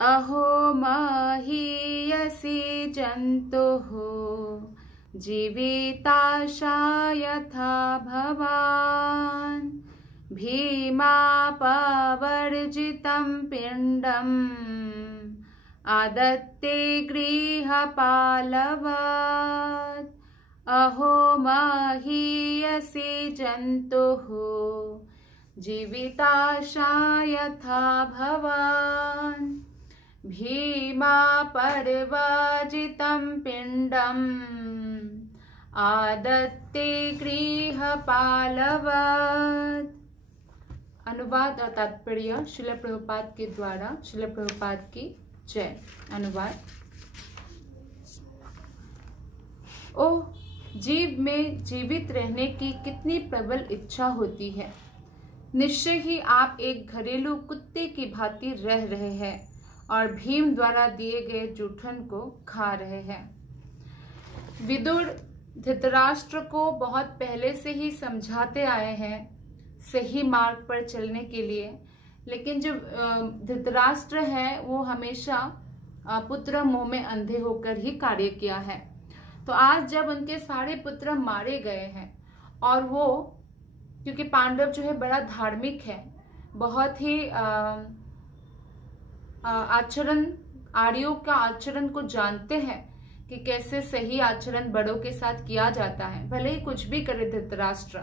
अहो महीयसी जन्तुः जीविताशा यथा भवान् भीमापवर्जितं पिण्डम् आदत्ते गृहपालवत्। अहो महीयसी जन्तुः जीविताशा यथा भवान् भीमापवर्जितं पिण्डम् आदत्ते गृहपालवत्। अनुवाद और तात्पर्य श्रील प्रभुपाद के द्वारा। श्रील प्रभुपाद की जय। अनुवाद। ओह, जीव में जीवित रहने की कितनी प्रबल इच्छा होती है। निश्चय ही आप एक घरेलू कुत्ते की भांति रह रहे हैं और भीम द्वारा दिए गए जूठन को खा रहे हैं। विदुर धृतराष्ट्र को बहुत पहले से ही समझाते आए हैं सही मार्ग पर चलने के लिए, लेकिन जो धृतराष्ट्र है वो हमेशा पुत्र मोह में अंधे होकर ही कार्य किया है। तो आज जब उनके सारे पुत्र मारे गए हैं और वो, क्योंकि पांडव जो है बड़ा धार्मिक है, बहुत ही आचरण, आर्यों का आचरण को जानते हैं कि कैसे सही आचरण बड़ों के साथ किया जाता है। भले ही कुछ भी करे धृतराष्ट्र,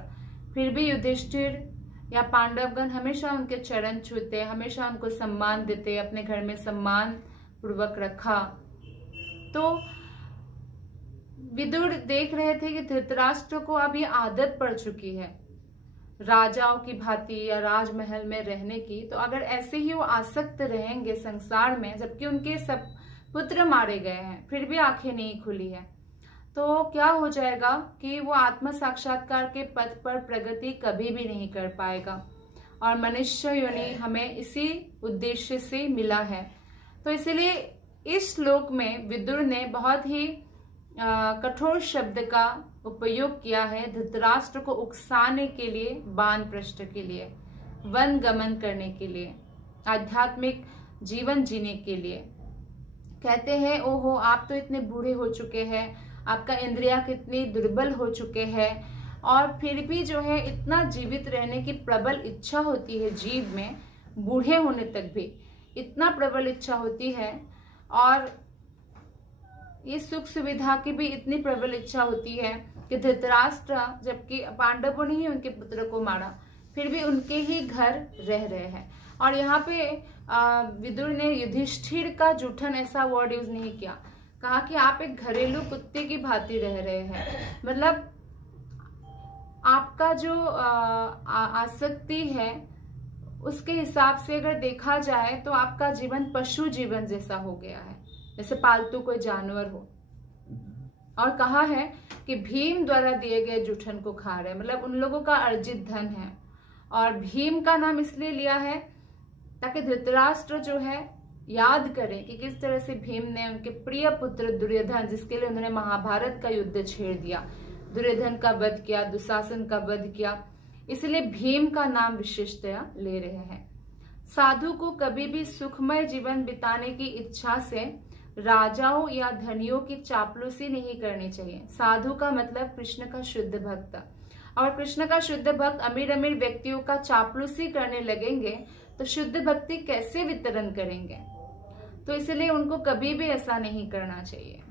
फिर भी युधिष्ठिर या पांडवगण हमेशा उनके चरण छूते, हमेशा उनको सम्मान देते, अपने घर में सम्मान पूर्वक रखा। तो विदुर देख रहे थे कि धृतराष्ट्र को अब ये आदत पड़ चुकी है राजाओं की भांति या राजमहल में रहने की। तो अगर ऐसे ही वो आसक्त रहेंगे संसार में, जबकि उनके सब पुत्र मारे गए हैं, फिर भी आंखें नहीं खुली है, तो क्या हो जाएगा कि वो आत्म साक्षात्कार के पथ पर प्रगति कभी भी नहीं कर पाएगा। और मनुष्य योनि हमें इसी उद्देश्य से मिला है। तो इसलिए इस श्लोक में विदुर ने बहुत ही कठोर शब्द का उपयोग किया है धृतराष्ट्र को उकसाने के लिए, वानप्रस्थ के लिए, वन गमन करने के लिए, आध्यात्मिक जीवन जीने के लिए। कहते हैं, ओहो आप तो इतने बूढ़े हो चुके हैं, आपका इंद्रियां कितनी दुर्बल हो चुके हैं, और फिर भी जो है इतना जीवित रहने की प्रबल इच्छा होती है जीव में, बूढ़े होने तक भी इतना प्रबल इच्छा होती है, और ये सुख सुविधा की भी इतनी प्रबल इच्छा होती है कि धृतराष्ट्र, जबकि पांडवों ने ही उनके पुत्र को मारा, फिर भी उनके ही घर रह रहे हैं। और यहाँ पे विदुर ने युधिष्ठिर का जूठन ऐसा वर्ड यूज नहीं किया, कहा कि आप एक घरेलू कुत्ते की भांति रह रहे हैं। मतलब आपका जो आसक्ति है उसके हिसाब से अगर देखा जाए तो आपका जीवन पशु जीवन जैसा हो गया है, जैसे पालतू कोई जानवर हो। और कहा है कि भीम द्वारा दिए गए जूठन को खा रहे हैं, मतलब उन लोगों का अर्जित धन है। और भीम का नाम इसलिए लिया है ताकि धृतराष्ट्र जो है याद करें कि किस तरह से भीम ने उनके प्रिय पुत्र दुर्योधन, जिसके लिए उन्होंने महाभारत का युद्ध छेड़ दिया, दुर्योधन का वध किया, दुशासन का वध किया, इसलिए भीम का नाम विशेषतया ले रहे हैं। साधु को कभी भी सुखमय जीवन बिताने की इच्छा से राजाओं या धनियों की चापलूसी नहीं करनी चाहिए। साधु का मतलब कृष्ण का शुद्ध भक्त, और कृष्ण का शुद्ध भक्त अमीर अमीर व्यक्तियों का चापलूसी करने लगेंगे तो शुद्ध भक्ति कैसे वितरण करेंगे। तो इसलिए उनको कभी भी ऐसा नहीं करना चाहिए।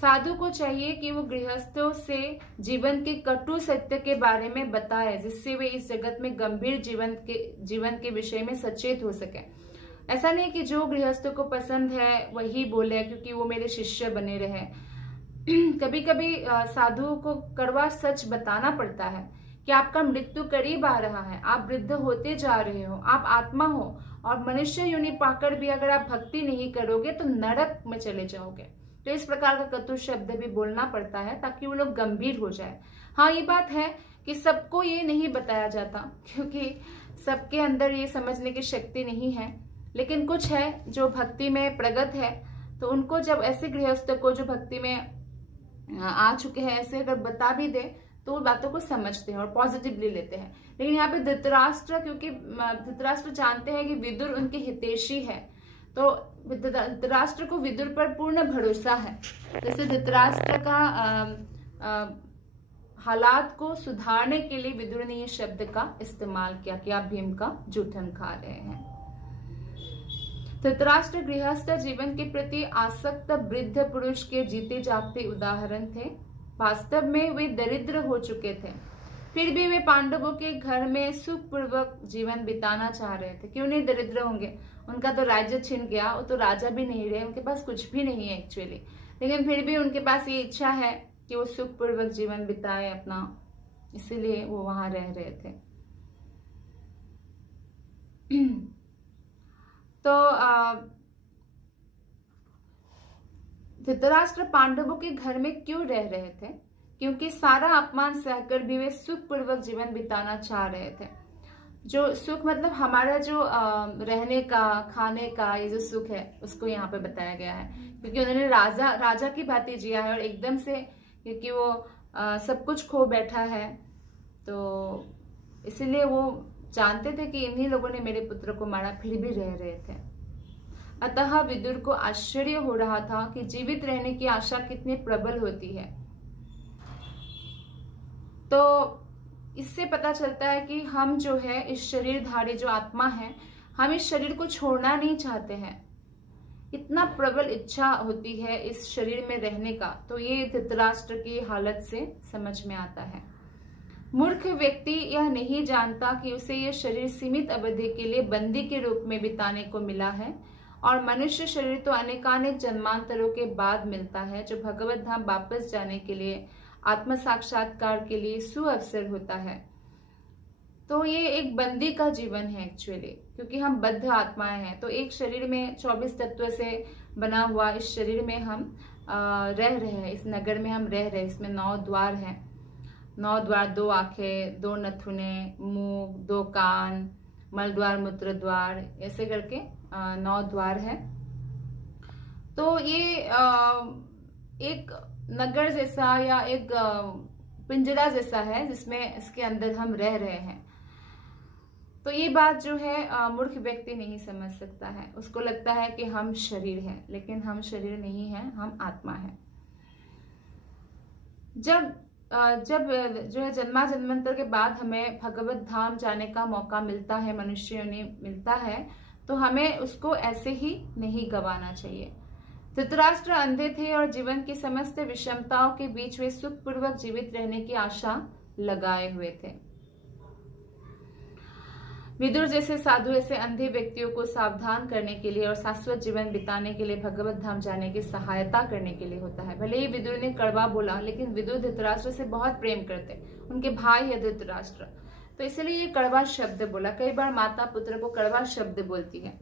साधु को चाहिए कि वो गृहस्थों से जीवन के कटु सत्य के बारे में बताए, जिससे वे इस जगत में गंभीर जीवन के विषय में सचेत हो सके। ऐसा नहीं कि जो गृहस्थों को पसंद है वही बोले क्योंकि वो मेरे शिष्य बने रहे। कभी कभी साधुओं को कड़वा सच बताना पड़ता है कि आपका मृत्यु करीब आ रहा है, आप वृद्ध होते जा रहे हो, आप आत्मा हो, और मनुष्य योनि पाकर भी अगर आप भक्ति नहीं करोगे तो नरक में चले जाओगे। तो इस प्रकार का कटु शब्द भी बोलना पड़ता है ताकि वो लोग गंभीर हो जाए। हाँ, ये बात है कि सबको ये नहीं बताया जाता क्योंकि सबके अंदर ये समझने की शक्ति नहीं है, लेकिन कुछ है जो भक्ति में प्रगत है, तो उनको जब ऐसे गृहस्थ को जो भक्ति में आ चुके हैं ऐसे अगर बता भी दे तो वो बातों को समझते हैं और पॉजिटिवली लेते हैं। लेकिन यहाँ पे धृतराष्ट्र, क्योंकि धृतराष्ट्र जानते हैं कि विदुर उनके हितैषी है, तो धृतराष्ट्र को विदुर पर पूर्ण भरोसा है। जैसे धृतराष्ट्र का हालात को सुधारने के लिए विदुर ने ये शब्द का इस्तेमाल किया कि आप भीम का जूठन खा रहे हैं। धृतराष्ट्र गृहस्थ जीवन के प्रति आसक्त वृद्ध पुरुष के जीते जागते उदाहरण थे। वास्तव में वे दरिद्र हो चुके थे, फिर भी वे पांडवों के घर में सुखपूर्वक जीवन बिताना चाह रहे थे। क्यों नहीं दरिद्र होंगे, उनका तो राज्य छिन गया, वो तो राजा भी नहीं रहे, उनके पास कुछ भी नहीं है एक्चुअली, लेकिन फिर भी उनके पास ये इच्छा है कि वो सुखपूर्वक जीवन बिताए अपना, इसीलिए वो वहां रह रहे थे। तो धृतराष्ट्र पांडवों के घर में क्यों रह रहे थे? क्योंकि सारा अपमान सहकर भी वे सुखपूर्वक जीवन बिताना चाह रहे थे। जो सुख मतलब हमारा जो रहने का, खाने का, ये जो सुख है उसको यहाँ पे बताया गया है, क्योंकि उन्होंने राजा की भांति जिया है और एकदम से, क्योंकि वो सब कुछ खो बैठा है, तो इसलिए वो जानते थे कि इन्हीं लोगों ने मेरे पुत्र को मारा, फिर भी रह रहे थे। अतः विदुर को आश्चर्य हो रहा था कि जीवित रहने की आशा कितनी प्रबल होती है। तो इससे पता चलता है कि हम जो है इस शरीरधारी जो आत्मा है, हम इस शरीर को छोड़ना नहीं चाहते हैं, इतना प्रबल इच्छा होती है इस शरीर में रहने का। तो ये धृतराष्ट्र की हालत से समझ में आता है। मूर्ख व्यक्ति यह नहीं जानता कि उसे यह शरीर सीमित अवधि के लिए बंदी के रूप में बिताने को मिला है, और मनुष्य शरीर तो अनेकानेक जन्मांतरों के बाद मिलता है, जो भगवत धाम वापस जाने के लिए, आत्म साक्षात्कार के लिए सुअवसर होता है। तो ये एक बंदी का जीवन है एक्चुअली, क्योंकि हम बद्ध आत्माएं हैं। तो एक शरीर में 24 तत्व से बना हुआ इस शरीर में हम रह रहे हैं, इस नगर में हम रह रहे हैं। इसमें 9 द्वार हैं, 9 द्वार, 2 आंखें, 2 नथुने, मुंह, 2 कान, मल द्वार, मूत्र द्वार, ऐसे करके 9 द्वार है। तो ये एक नगर जैसा या एक पिंजरा जैसा है जिसमें इसके अंदर हम रह रहे हैं। तो ये बात जो है मूर्ख व्यक्ति नहीं समझ सकता है, उसको लगता है कि हम शरीर हैं, लेकिन हम शरीर नहीं हैं, हम आत्मा हैं। जब जो है जन्मांतर के बाद हमें भगवत धाम जाने का मौका मिलता है, मनुष्य योनि मिलता है, तो हमें उसको ऐसे ही नहीं गंवाना चाहिए। धृतराष्ट्र अंधे थे और जीवन की समस्त विषमताओं के बीच वे सुखपूर्वक जीवित रहने की आशा लगाए हुए थे। विदुर जैसे साधु ऐसे अंधे व्यक्तियों को सावधान करने के लिए और शाश्वत जीवन बिताने के लिए भगवत धाम जाने की सहायता करने के लिए होता है। भले ही विदुर ने कड़वा बोला, लेकिन विदुर धृतराष्ट्र से बहुत प्रेम करते, उनके भाई है धृतराष्ट्र, तो इसलिए ये कड़वा शब्द बोला। कई बार माता पुत्र को कड़वा शब्द बोलती है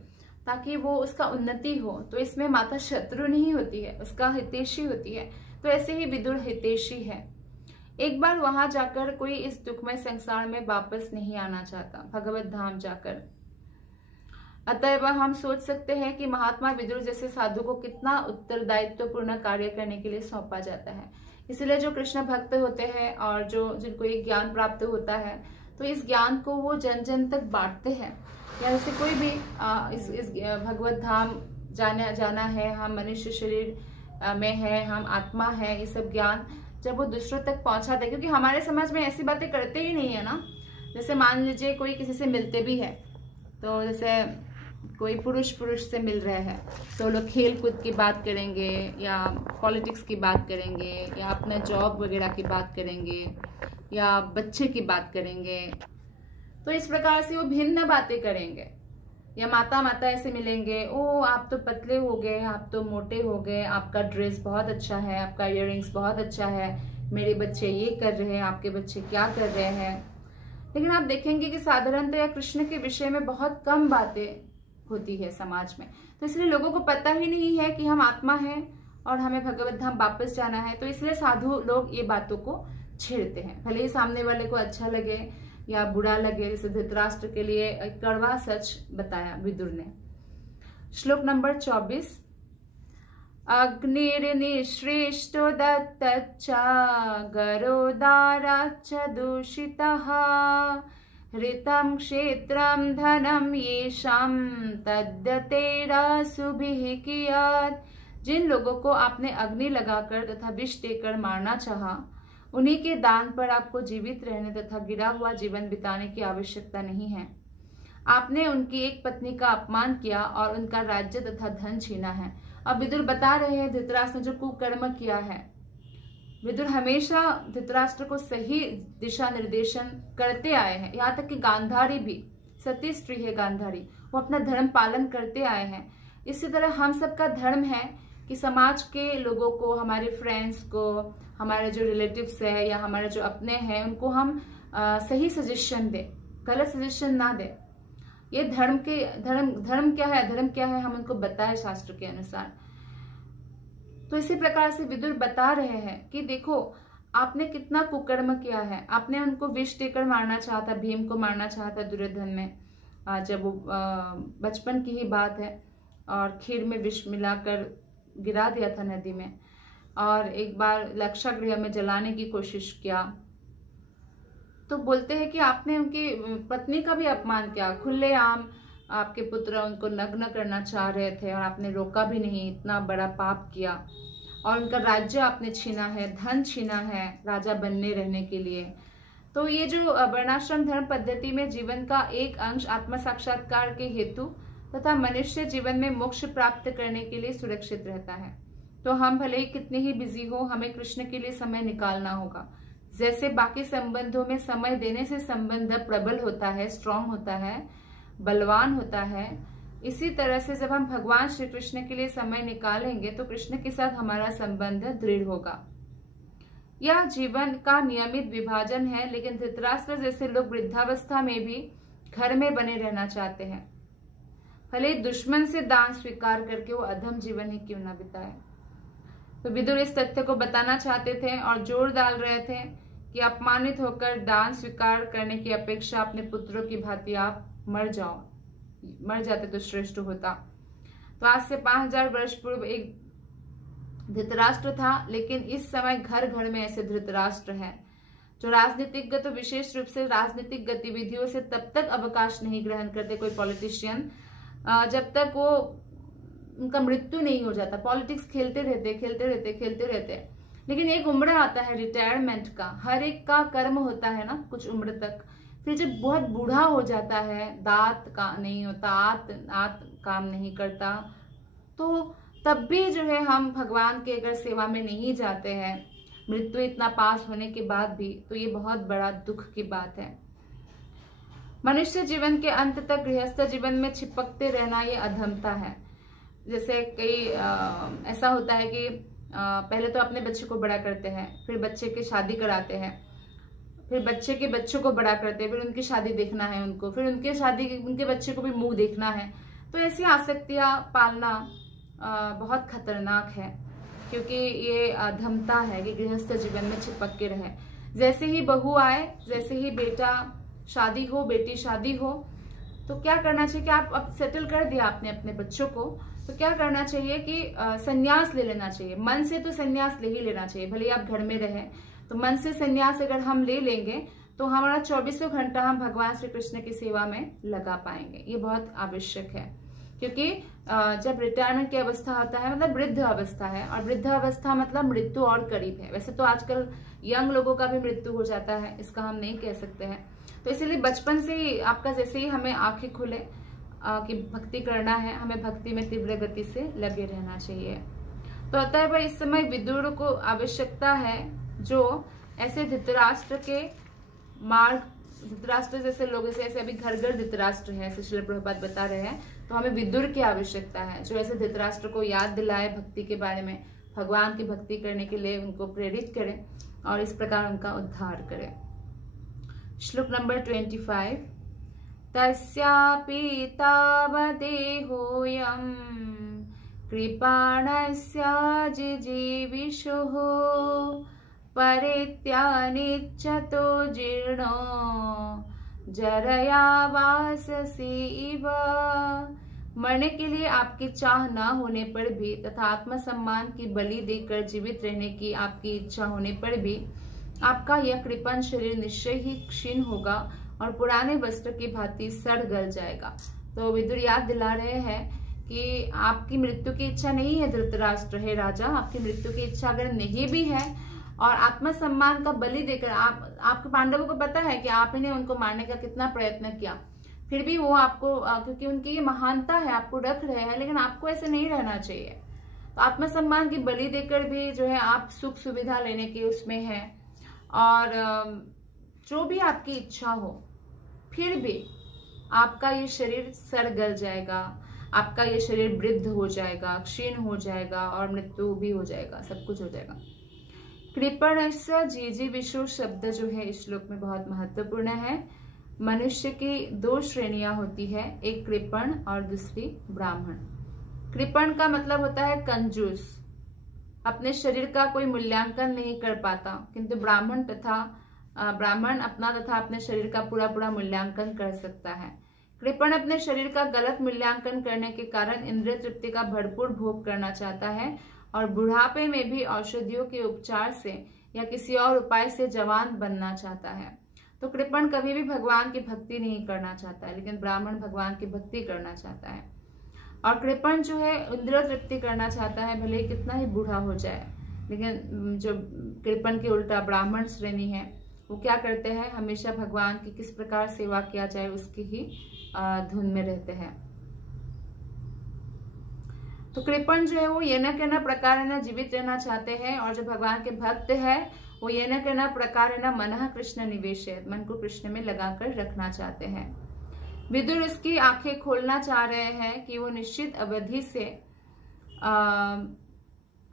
ताकि वो उसका उन्नति हो, तो इसमें माता शत्रु नहीं होती है, उसका हितैषी होती है। तो ऐसे ही विदुर हितैषी है। एक बार वहां जाकर कोई इस दुखमय संसार में वापस नहीं आना चाहता, भगवत धाम जाकर। अतएव हम सोच सकते हैं कि महात्मा विदुर जैसे साधु को कितना उत्तरदायित्वपूर्ण कार्य करने के लिए सौंपा जाता है। इसलिए जो कृष्ण भक्त होते हैं और जो जिनको ये ज्ञान प्राप्त होता है, तो इस ज्ञान को वो जन जन तक बांटते हैं। या जैसे कोई भी इस भगवत धाम जाना है, हम मनुष्य शरीर में है, हम आत्मा है, ये सब ज्ञान जब वो दूसरों तक पहुंचाते हैं, क्योंकि हमारे समाज में ऐसी बातें करते ही नहीं है ना। जैसे मान लीजिए कोई किसी से मिलते भी है, तो जैसे कोई पुरुष से मिल रहे हैं, तो लोग खेल कूद की बात करेंगे या पॉलिटिक्स की बात करेंगे या अपने जॉब वगैरह की बात करेंगे या बच्चे की बात करेंगे। तो इस प्रकार से वो भिन्न बातें करेंगे। या माता ऐसे मिलेंगे, ओ आप तो पतले हो गए, आप तो मोटे हो गए, आपका ड्रेस बहुत अच्छा है, आपका इयररिंग्स बहुत अच्छा है, मेरे बच्चे ये कर रहे हैं, आपके बच्चे क्या कर रहे हैं। लेकिन आप देखेंगे कि साधारणतः कृष्ण के विषय में बहुत कम बातें होती है समाज में। तो इसलिए लोगों को पता ही नहीं है कि हम आत्मा हैं और हमें भगवत धाम वापस जाना है। तो इसलिए साधु लोग ये बातों को छेड़ते हैं, भले ही सामने वाले को अच्छा लगे या बुरा लगे। जैसे धृतराष्ट्र के लिए एक कड़वा सच बताया विदुर ने। श्लोक नंबर 24। अग्निर्निश्रेष्टो दत्तच्च गरोदाराच्च दूषितः हृतं क्षेत्रं धनम येषां तद्यतेरासुभिः कियात्। जिन लोगों को आपने अग्नि लगाकर तथा विष देकर मारना चाहा, उन्हीं के दान पर आपको जीवित रहने तथा गिरा हुआ जीवन बिताने की आवश्यकता नहीं है। आपने उनकी एक पत्नी का अपमान किया और उनका राज्य तथा धन छीना है। अब विदुर बता रहे हैं धृतराष्ट्र ने जो कुकर्म किया है। विदुर हमेशा धृतराष्ट्र को सही दिशा निर्देशन करते आए हैं। यहाँ तक कि गांधारी भी, सती स्त्री है गांधारी, वो अपना धर्म पालन करते आए हैं। इसी तरह हम सबका धर्म है कि समाज के लोगों को, हमारे फ्रेंड्स को, हमारे जो रिलेटिव्स है या हमारे जो अपने हैं, उनको हम सही सजेशन दें, गलत सजेशन ना दें। ये धर्म क्या है, धर्म क्या है, हम उनको बताएं शास्त्र के अनुसार। तो इसी प्रकार से विदुर बता रहे हैं कि देखो आपने कितना कुकर्म किया है। आपने उनको विष देकर मारना चाहा था, भीम को मारना चाहा था दुर्योधन में, जब वो बचपन की ही बात है, और खीर में विष मिलाकर गिरा दिया था नदी में, और एक बार लक्षागृह में जलाने की कोशिश किया। तो बोलते हैं कि आपने उनकी पत्नी का भी अपमान किया, खुलेआम आपके पुत्र उनको नग्न करना चाह रहे थे और आपने रोका भी नहीं। इतना बड़ा पाप किया, और उनका राज्य आपने छीना है, धन छीना है राजा बनने रहने के लिए। तो ये जो वर्णाश्रम धर्म पद्धति में जीवन का एक अंश आत्म साक्षात्कार के हेतु तथा मनुष्य जीवन में मोक्ष प्राप्त करने के लिए सुरक्षित रहता है। तो हम भले ही कितने ही बिजी हो, हमें कृष्ण के लिए समय निकालना होगा। जैसे बाकी संबंधों में समय देने से संबंध प्रबल होता है, स्ट्रांग होता है, बलवान होता है, इसी तरह से जब हम भगवान श्री कृष्ण के लिए समय निकालेंगे तो कृष्ण के साथ हमारा संबंध दृढ़ होगा। यह जीवन का नियमित विभाजन है, लेकिन धृतराष्ट्र जैसे लोग वृद्धावस्था में भी घर में बने रहना चाहते हैं। भले दुश्मन से दान स्वीकार करके वो अधम जीवन ही क्यों ना बिताए। तो विदुर इस तथ्य को बताना चाहते थे और जोर डाल रहे थे कि अपमानित होकर दान स्वीकार करने की अपेक्षा अपने पुत्रों की भांति आप मर जाते तो श्रेष्ठ होता। तो आज से 5000 वर्ष पूर्व एक धृतराष्ट्र था, लेकिन इस समय घर घर में ऐसे धृतराष्ट्र हैं जो राजनीतिज्ञ, तो विशेष रूप से राजनीतिक गतिविधियों से तब तक अवकाश नहीं ग्रहण करते कोई पॉलिटिशियन जब तक वो उनका मृत्यु नहीं हो जाता। पॉलिटिक्स खेलते रहते। लेकिन एक उम्र आता है रिटायरमेंट का, हर एक का कर्म होता है ना कुछ उम्र तक। फिर जब बहुत बूढ़ा हो जाता है, दांत का नहीं होता, आंत काम नहीं करता, तो तब भी जो है हम भगवान के अगर सेवा में नहीं जाते हैं, मृत्यु इतना पास होने के बाद भी, तो ये बहुत बड़ा दुख की बात है। मनुष्य जीवन के अंत तक गृहस्थ जीवन में चिपकते रहना ये अधमता है। जैसे कई ऐसा होता है कि पहले तो अपने बच्चे को बड़ा करते हैं, फिर बच्चे की शादी कराते हैं, फिर बच्चे के बच्चों को बड़ा करते हैं, फिर उनकी शादी देखना है उनको, फिर उनके बच्चे को भी मुंह देखना है। तो ऐसी आसक्तियां पालना बहुत खतरनाक है, क्योंकि ये अधमता है कि गृहस्थ जीवन में चिपक के रहे। जैसे ही बहू आए, जैसे ही बेटा शादी हो, बेटी शादी हो, तो क्या करना चाहिए कि आप अब सेटल कर दिया आपने अपने बच्चों को, तो क्या करना चाहिए कि संन्यास ले लेना चाहिए। मन से तो संन्यास ले ही लेना चाहिए, भले आप घर में रहें, तो मन से संन्यास अगर हम ले लेंगे तो हमारा 24 घंटा हम भगवान श्री कृष्ण की सेवा में लगा पाएंगे। ये बहुत आवश्यक है, क्योंकि जब रिटायरमेंट की अवस्था आता है मतलब वृद्ध अवस्था है, और वृद्ध अवस्था मतलब मृत्यु और करीब है। वैसे तो आजकल यंग लोगों का भी मृत्यु हो जाता है, इसका हम नहीं कह सकते हैं। तो इसीलिए बचपन से ही आपका जैसे ही हमें आंखें खुले कि भक्ति करना है, हमें भक्ति में तीव्र गति से लगे रहना चाहिए। तो अतः इस समय विदुर को आवश्यकता है जो ऐसे धृतराष्ट्र के मार्ग, धृतराष्ट्र जैसे लोग, ऐसे अभी घर घर धृतराष्ट्र है, ऐसे श्रील प्रभुपाद बता रहे हैं, तो हमें विदुर की आवश्यकता है जो ऐसे धृतराष्ट्र को याद दिलाए भक्ति के बारे में, भगवान की भक्ति करने के लिए उनको प्रेरित करें और इस प्रकार उनका उद्धार करें। श्लोक नंबर 25। तस्यापि तावदेहोऽयं कृपाणस्य जिजीविषुः परित्यानिच्छतो जीर्णो जरया वाससि इव। मरने के लिए आपकी चाह न होने पर भी तथा आत्मसम्मान की बलि देकर जीवित रहने की आपकी इच्छा होने पर भी आपका यह कृपण शरीर निश्चय ही क्षीण होगा और पुराने वस्त्र की भांति सड़ गल जाएगा। तो विदुर याद दिला रहे हैं कि आपकी मृत्यु की इच्छा नहीं है धृतराष्ट्र, हे राजा। आपकी मृत्यु की इच्छा अगर नहीं भी है और आत्मसम्मान का बलि देकर आपके पांडवों को पता है कि आप ही ने उनको मारने का कितना प्रयत्न किया, फिर भी वो आपको, क्योंकि उनकी ये महानता है, आपको रख रहे हैं, लेकिन आपको ऐसे नहीं रहना चाहिए। तो आत्मसम्मान की बलि देकर भी जो है आप सुख सुविधा लेने के उसमें है, और जो भी आपकी इच्छा हो, फिर भी आपका ये शरीर सड़ गल जाएगा, आपका ये शरीर वृद्ध हो जाएगा, क्षीण हो जाएगा और मृत्यु भी हो जाएगा, सब कुछ हो जाएगा। कृपणस्य जिजीविषु शब्द जो है इस श्लोक में बहुत महत्वपूर्ण है। मनुष्य की दो श्रेणियां होती है, एक कृपण और दूसरी ब्राह्मण। कृपण का मतलब होता है कंजूस, अपने शरीर का कोई मूल्यांकन नहीं कर पाता, किंतु ब्राह्मण अपना तथा अपने शरीर का पूरा पूरा मूल्यांकन कर सकता है। कृपण अपने शरीर का गलत मूल्यांकन करने के कारण इंद्रिय तृप्ति का भरपूर भोग करना चाहता है और बुढ़ापे में भी औषधियों के उपचार से या किसी और उपाय से जवान बनना चाहता है। तो कृपण कभी भी भगवान की भक्ति नहीं करना चाहता है, लेकिन ब्राह्मण भगवान की भक्ति करना चाहता है। और कृपण जो है इंद्रिय तृप्ति करना चाहता है, भले कितना ही बूढ़ा हो जाए। लेकिन जो कृपण के उल्टा ब्राह्मण श्रेणी है, वो क्या करते हैं, हमेशा भगवान की किस प्रकार सेवा किया जाए उसकी ही धुन में रहते हैं। तो कृपण जो है वो ये न कहना प्रकार है ना जीवित रहना चाहते हैं, और जो भगवान के भक्त है वो ये न कहना प्रकार है ना मनः कृष्ण निवेश है, मन को कृष्ण में लगाकर रखना चाहते हैं। विदुर इसकी आंखें खोलना चाह रहे हैं कि वो निश्चित अवधि से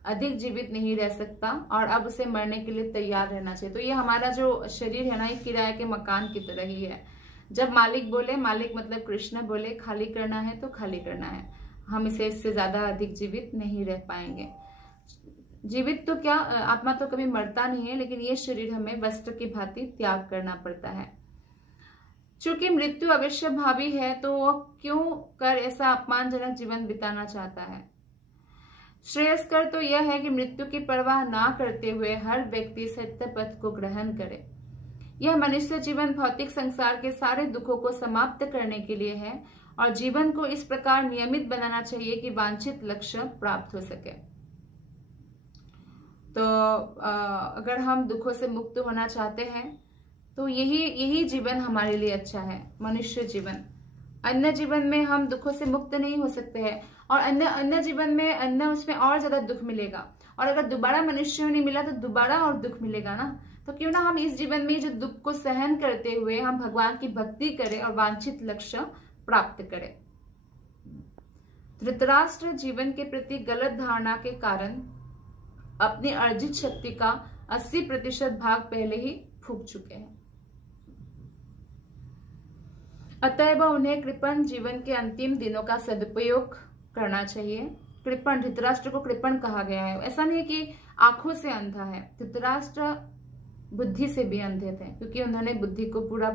अधिक जीवित नहीं रह सकता और अब उसे मरने के लिए तैयार रहना चाहिए। तो ये हमारा जो शरीर है ना, ये किराए के मकान की तरह ही है। जब मालिक बोले, मालिक मतलब कृष्ण बोले खाली करना है तो खाली करना है, हम इसे इससे ज्यादा अधिक जीवित नहीं रह पाएंगे। जीवित तो क्या, आत्मा तो कभी मरता नहीं है, लेकिन ये शरीर हमें वस्त्र की भांति त्याग करना पड़ता है। चूंकि मृत्यु अवश्य भावी है, तो वो क्यों कर ऐसा अपमानजनक जीवन बिताना चाहता है। श्रेयस्कर तो यह है कि मृत्यु की परवाह ना करते हुए हर व्यक्ति सत्य पथ को ग्रहण करे। यह मनुष्य जीवन भौतिक संसार के सारे दुखों को समाप्त करने के लिए है और जीवन को इस प्रकार नियमित बनाना चाहिए कि वांछित लक्ष्य प्राप्त हो सके। तो अगर हम दुखों से मुक्त होना चाहते हैं तो यही जीवन हमारे लिए अच्छा है, मनुष्य जीवन। अन्य जीवन में हम दुखों से मुक्त नहीं हो सकते हैं, और अन्य जीवन में उसमें और ज्यादा दुख मिलेगा, और अगर दोबारा मनुष्य नहीं मिला तो दोबारा और दुख मिलेगा ना। तो क्यों ना हम इस जीवन में जो दुख को सहन करते हुए हम भगवान की भक्ति करें और वांछित लक्ष्य प्राप्त करें। धृतराष्ट्र जीवन के प्रति गलत धारणा के कारण अपनी अर्जित शक्ति का 80% भाग पहले ही फूंक चुके हैं। अतएव उन्हें कृपण जीवन के अंतिम दिनों का सदुपयोग करना चाहिए। कृपण, धृतराष्ट्र को कृपण कहा गया है, ऐसा नहीं कि आंखों से अंधा है। धृतराष्ट्र बुद्धि से भी अंधे थे, क्योंकि उन्होंने बुद्धि को पूरा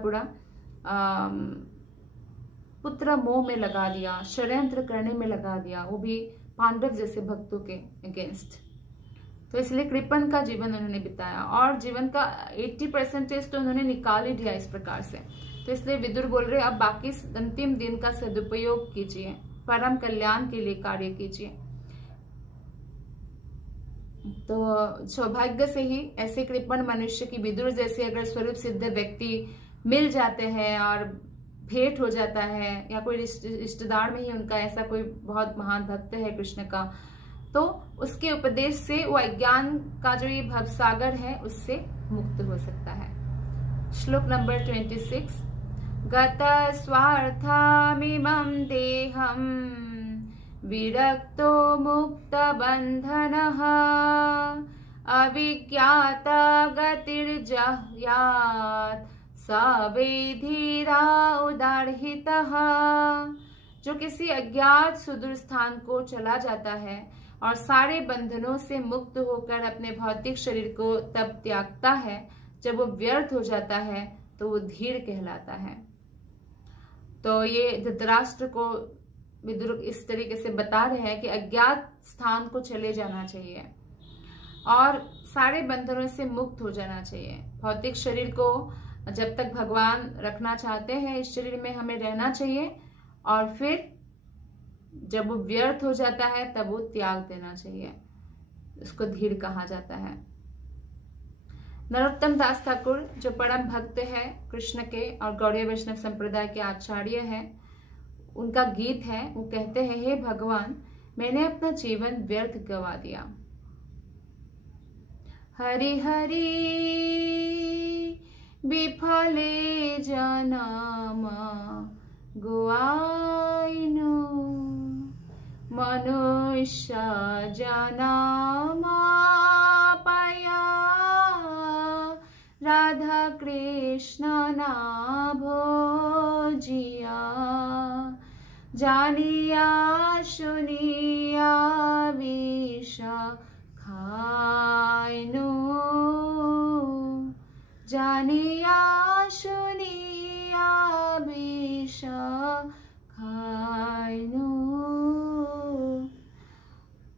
पुत्र मोह में लगा दिया, षड्यंत्र करने में लगा दिया, वो भी पांडव जैसे भक्तों के अगेंस्ट। तो इसलिए कृपण का जीवन उन्होंने बिताया और जीवन का 80% तो उन्होंने निकाल ही दिया इस प्रकार से। तो इसलिए विदुर बोल रहे अब बाकी अंतिम दिन का सदुपयोग कीजिए, परम कल्याण के लिए कार्य कीजिए। तो सौभाग्य से ही ऐसे कृपण मनुष्य की विदुर जैसे अगर स्वरूप सिद्ध व्यक्ति मिल जाते हैं और भेंट हो जाता है, या कोई रिश्तेदार में ही उनका ऐसा कोई बहुत महान भक्त है कृष्ण का, तो उसके उपदेश से वो अज्ञान का जो ये भवसागर है उससे मुक्त हो सकता है। श्लोक नंबर 26। गत स्वार्थमिमं देहं विरक्तो मुक्त बंधनः अविज्ञात गतिर्जह्यात् सवेधीरा उदारहितः। जो किसी अज्ञात सुदूर स्थान को चला जाता है और सारे बंधनों से मुक्त होकर अपने भौतिक शरीर को तब त्यागता है, जब वो व्यर्थ हो जाता है तो वो धीर कहलाता है। तो ये धृतराष्ट्र को विदुर इस तरीके से बता रहे हैं कि अज्ञात स्थान को चले जाना चाहिए और सारे बंधनों से मुक्त हो जाना चाहिए। भौतिक शरीर को जब तक भगवान रखना चाहते हैं इस शरीर में हमें रहना चाहिए, और फिर जब वो व्यर्थ हो जाता है तब वो त्याग देना चाहिए। उसको धीर कहा जाता है। नरोत्तम दास ठाकुर जो परम भक्त है कृष्ण के और गौड़ीय वैष्णव संप्रदाय के आचार्य हैं, उनका गीत है, वो कहते हैं, हे भगवान मैंने अपना जीवन व्यर्थ गवा दिया। हरि हरि विफले जन्म गुआइनु, मनुष्य जन्म पाया, राधा कृष्ण ना भोजिया, जानिया सुनिया विष खाइनु, जानिया सुनिया विष खाइनु।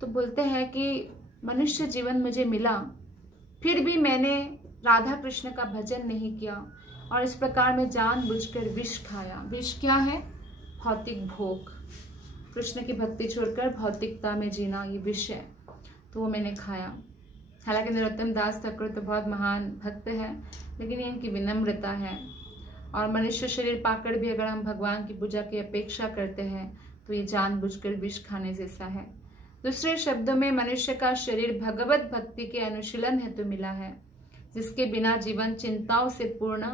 तो बोलते हैं कि मनुष्य जीवन मुझे मिला, फिर भी मैंने राधा कृष्ण का भजन नहीं किया और इस प्रकार मैं जानबूझकर विष खाया। विष क्या है? भौतिक भोग। कृष्ण की भक्ति छोड़कर भौतिकता में जीना, ये विष है, तो वो मैंने खाया। हालांकि नरोत्तम दास ठाकुर तो बहुत महान भक्त है, लेकिन ये इनकी विनम्रता है। और मनुष्य शरीर पाकर भी अगर हम भगवान की पूजा की अपेक्षा करते हैं तो ये जानबूझकर विष खाने जैसा है। दूसरे शब्दों में मनुष्य का शरीर भगवत भक्ति के अनुशीलन हेतु मिला है, जिसके बिना जीवन चिंताओं से पूर्ण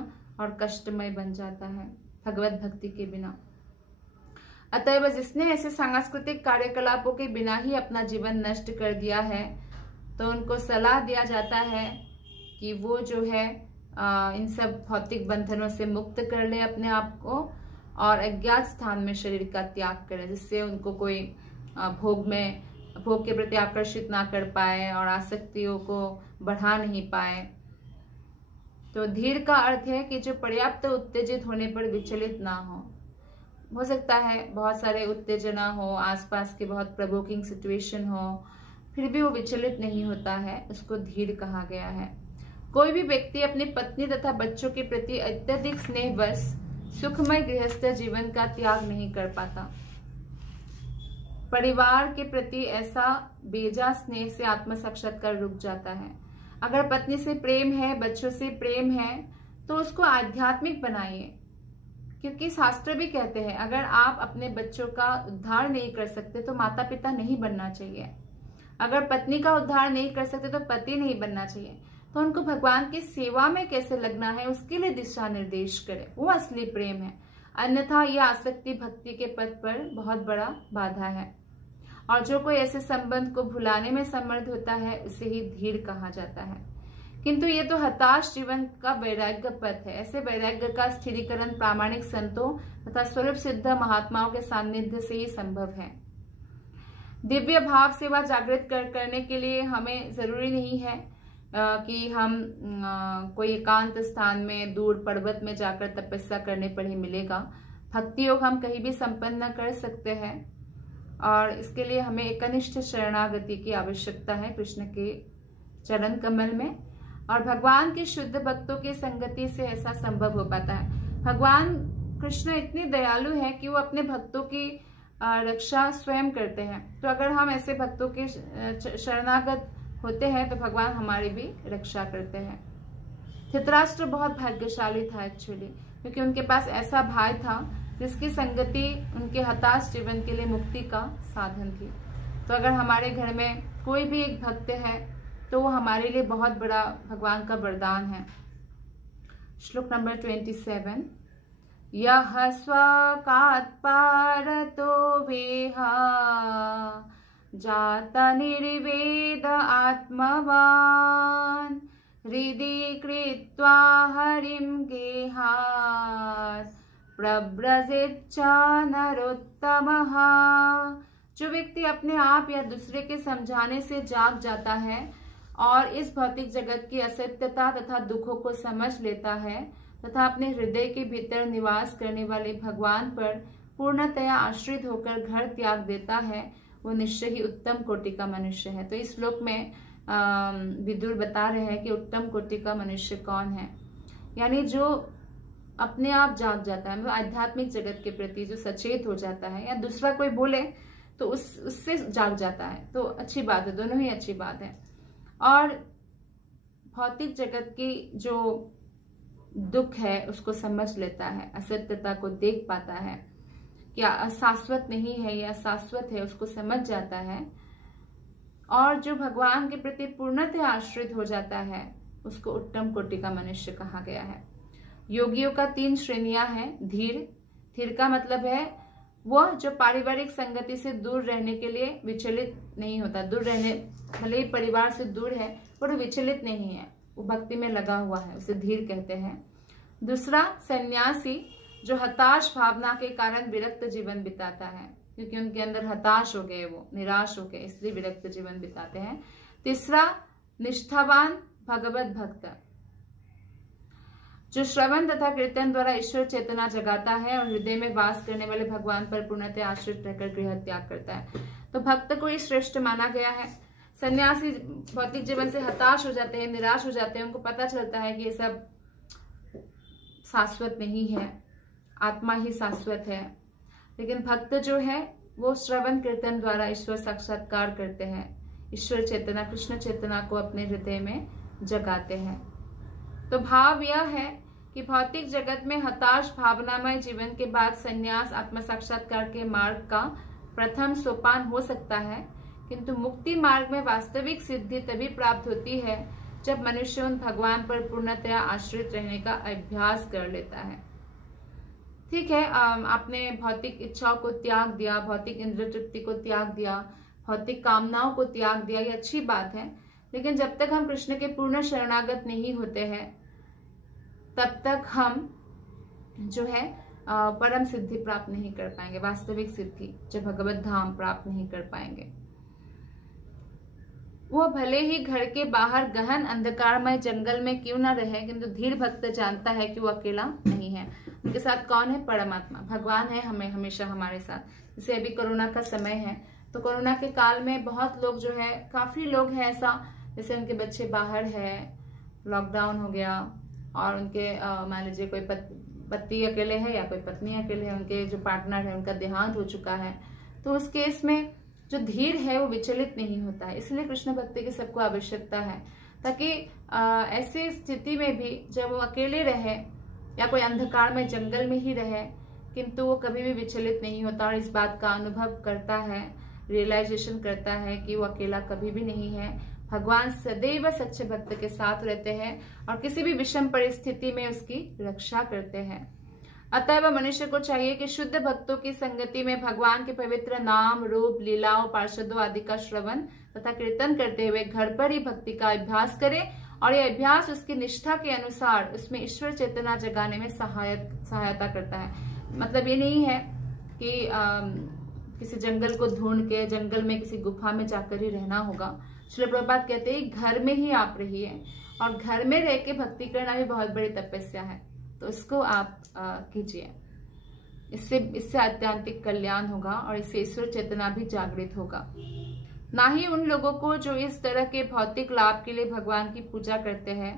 और कष्टमय बन जाता है, भगवत भक्ति के बिना। अतएव जिसने ऐसे सांस्कृतिक कार्यकलापों के बिना ही अपना जीवन नष्ट कर दिया है, तो उनको सलाह दिया जाता है कि वो जो है इन सब भौतिक बंधनों से मुक्त कर ले अपने आप को और अज्ञात स्थान में शरीर का त्याग करे, जिससे उनको कोई भोग के प्रति आकर्षित ना कर पाए और आसक्तियों को बढ़ा नहीं पाए। तो धीर का अर्थ है कि जो पर्याप्त उत्तेजित होने पर विचलित ना हो सकता है बहुत सारे उत्तेजना हो, आसपास के बहुत प्रोवोकिंग सिचुएशन हो, फिर भी वो विचलित नहीं होता है, उसको धीर कहा गया है। कोई भी व्यक्ति अपनी पत्नी तथा बच्चों के प्रति अत्यधिक स्नेहवश सुखमय गृहस्थ जीवन का त्याग नहीं कर पाता। परिवार के प्रति ऐसा बेजा स्नेह से आत्म साक्षात्कार रुक जाता है। अगर पत्नी से प्रेम है, बच्चों से प्रेम है, तो उसको आध्यात्मिक बनाइए, क्योंकि शास्त्र भी कहते हैं अगर आप अपने बच्चों का उद्धार नहीं कर सकते तो माता पिता नहीं बनना चाहिए। अगर पत्नी का उद्धार नहीं कर सकते तो पति नहीं बनना चाहिए। तो उनको भगवान की सेवा में कैसे लगना है उसके लिए दिशा निर्देश करें, वो असली प्रेम है। अन्यथा यह आसक्ति भक्ति के पथ पर बहुत बड़ा बाधा है। और जो कोई ऐसे संबंध को भुलाने में समर्थ होता है उसे ही धीर कहा जाता है। किंतु ये तो हताश जीवन का वैराग्य पथ है। ऐसे वैराग्य का स्थिरीकरण प्रामाणिक संतों तथा स्वरूप सिद्ध महात्माओं के सानिध्य से ही संभव है। दिव्य भाव सेवा जागृत करने के लिए हमें जरूरी नहीं है कि हम कोई एकांत स्थान में दूर पर्वत में जाकर तपस्या करने पर ही मिलेगा। भक्ति योग हम कहीं भी संपन्न कर सकते हैं और इसके लिए हमें एकनिष्ठ शरणागति की आवश्यकता है कृष्ण के चरण कमल में। और भगवान के शुद्ध भक्तों की संगति से ऐसा संभव हो पाता है। भगवान कृष्ण इतने दयालु है कि वो अपने भक्तों की रक्षा स्वयं करते हैं। तो अगर हम ऐसे भक्तों के शरणागत होते हैं तो भगवान हमारी भी रक्षा करते हैं। धृतराष्ट्र बहुत भाग्यशाली था एक्चुअली, क्योंकि उनके पास ऐसा भाई था जिसकी संगति उनके हताश जीवन के लिए मुक्ति का साधन थी। तो अगर हमारे घर में कोई भी एक भक्त है तो वो हमारे लिए बहुत बड़ा भगवान का वरदान है। श्लोक नंबर 27। यह स्वकात् पारतो वेहा जाता निर्वेद आत्मवान हृदि कृत्वा हरिम गेहात् प्रव्रजेच्च नरोत्तमः। जो व्यक्ति अपने आप या दूसरे के समझाने से जाग जाता है और इस भौतिक जगत की असत्यता तथा दुखों को समझ लेता है तथा अपने हृदय के भीतर निवास करने वाले भगवान पर पूर्णतया आश्रित होकर घर त्याग देता है, वो निश्चय ही उत्तम कोटि का मनुष्य है। तो इस श्लोक में विदुर बता रहे हैं कि उत्तम कोटि का मनुष्य कौन है। यानी जो अपने आप जाग जाता है, मतलब आध्यात्मिक जगत के प्रति जो सचेत हो जाता है, या दूसरा कोई बोले तो उससे जाग जाता है, तो अच्छी बात है, दोनों ही अच्छी बात है। और भौतिक जगत की जो दुख है उसको समझ लेता है, असत्यता को देख पाता है, क्या अशाश्वत नहीं है या शाश्वत है, उसको समझ जाता है। और जो भगवान के प्रति पूर्णतः आश्रित हो जाता है उसको उत्तम कोटि का मनुष्य कहा गया है। योगियों का 3 श्रेणियां हैं। धीर का मतलब है वह जो पारिवारिक संगति से दूर रहने के लिए विचलित नहीं होता, दूर रहने, भले ही परिवार से दूर है पर विचलित नहीं है, वो भक्ति में लगा हुआ है, उसे धीर कहते हैं। दूसरा सन्यासी, जो हताश भावना के कारण विरक्त जीवन बिताता है, क्योंकि उनके अंदर हताश हो गए, वो निराश हो गए, इसलिए विरक्त जीवन बिताते हैं। तीसरा निष्ठावान भगवत भक्त, जो श्रवण तथा कीर्तन द्वारा ईश्वर चेतना जगाता है और हृदय में वास करने वाले भगवान पर पूर्णतः आश्रित रहकर गृह त्याग करता है। तो भक्त को ही श्रेष्ठ माना गया है। सन्यासी भौतिक जीवन से हताश हो जाते हैं, निराश हो जाते हैं, उनको पता चलता है कि ये सब शाश्वत नहीं है, आत्मा ही शाश्वत है। लेकिन भक्त जो है वो श्रवण कीर्तन द्वारा ईश्वर साक्षात्कार करते हैं, ईश्वर चेतना, कृष्ण चेतना को अपने हृदय में जगाते हैं। तो भाव यह है कि भौतिक जगत में हताश भावनामय जीवन के बाद संन्यास आत्म साक्षात्कार के मार्ग का प्रथम सोपान हो सकता है, किंतु मुक्ति मार्ग में वास्तविक सिद्धि तभी प्राप्त होती है जब मनुष्य उन भगवान पर पूर्णतया आश्रित रहने का अभ्यास कर लेता है। ठीक है, आपने भौतिक इच्छाओं को त्याग दिया, भौतिक इंद्रिय तृप्ति को त्याग दिया, भौतिक कामनाओं को त्याग दिया, ये अच्छी बात है। लेकिन जब तक हम कृष्ण के पूर्ण शरणागत नहीं होते हैं तब तक हम जो है परम सिद्धि प्राप्त नहीं कर पाएंगे, वास्तविक सिद्धि, जो भगवत धाम प्राप्त नहीं कर पाएंगे। वो भले ही घर के बाहर गहन अंधकारमय जंगल में क्यों ना रहे, किंतु धीर भक्त जानता है कि वो अकेला नहीं है, उनके साथ कौन है? परमात्मा, भगवान है हमें हमेशा हमारे साथ। जैसे अभी कोरोना का समय है, तो कोरोना के काल में बहुत लोग जो है, काफी लोग हैं ऐसा, जैसे उनके बच्चे बाहर है, लॉकडाउन हो गया, और उनके मान लीजिए कोई पति अकेले है या कोई पत्नी अकेले है, उनके जो पार्टनर है उनका देहांत हो चुका है, तो उस केस में जो धीर है वो विचलित नहीं होता है। इसलिए कृष्ण भक्ति की सबको आवश्यकता है, ताकि ऐसी स्थिति में भी जब वो अकेले रहे या कोई अंधकार में जंगल में ही रहे, किंतु वो कभी भी विचलित नहीं होता और इस बात का अनुभव करता है, रियलाइजेशन करता है कि वो अकेला कभी भी नहीं है। भगवान सदैव सच्चे भक्त के साथ रहते हैं और किसी भी विषम परिस्थिति में उसकी रक्षा करते हैं। अतएव मनुष्य को चाहिए कि शुद्ध भक्तों की संगति में भगवान के पवित्र नाम, रूप, लीलाओं, पार्षदों आदि का श्रवण तथा कीर्तन करते हुए घर पर ही भक्ति का अभ्यास करे, और यह अभ्यास उसकी निष्ठा के अनुसार उसमें ईश्वर चेतना जगाने में सहायता करता है। मतलब ये नहीं है कि किसी जंगल को ढूंढ के जंगल में किसी गुफा में जाकर ही रहना होगा। श्रील प्रभुपाद कहते हैं घर में ही आप रहिए, और घर में रह के भक्ति करना भी बहुत बड़ी तपस्या है, तो इसको आप कीजिए। इससे आध्यात्मिक कल्याण होगा और इससे ईश्वर चेतना भी जागृत होगा। ना ही उन लोगों को जो इस तरह के भौतिक लाभ के लिए भगवान की पूजा करते हैं,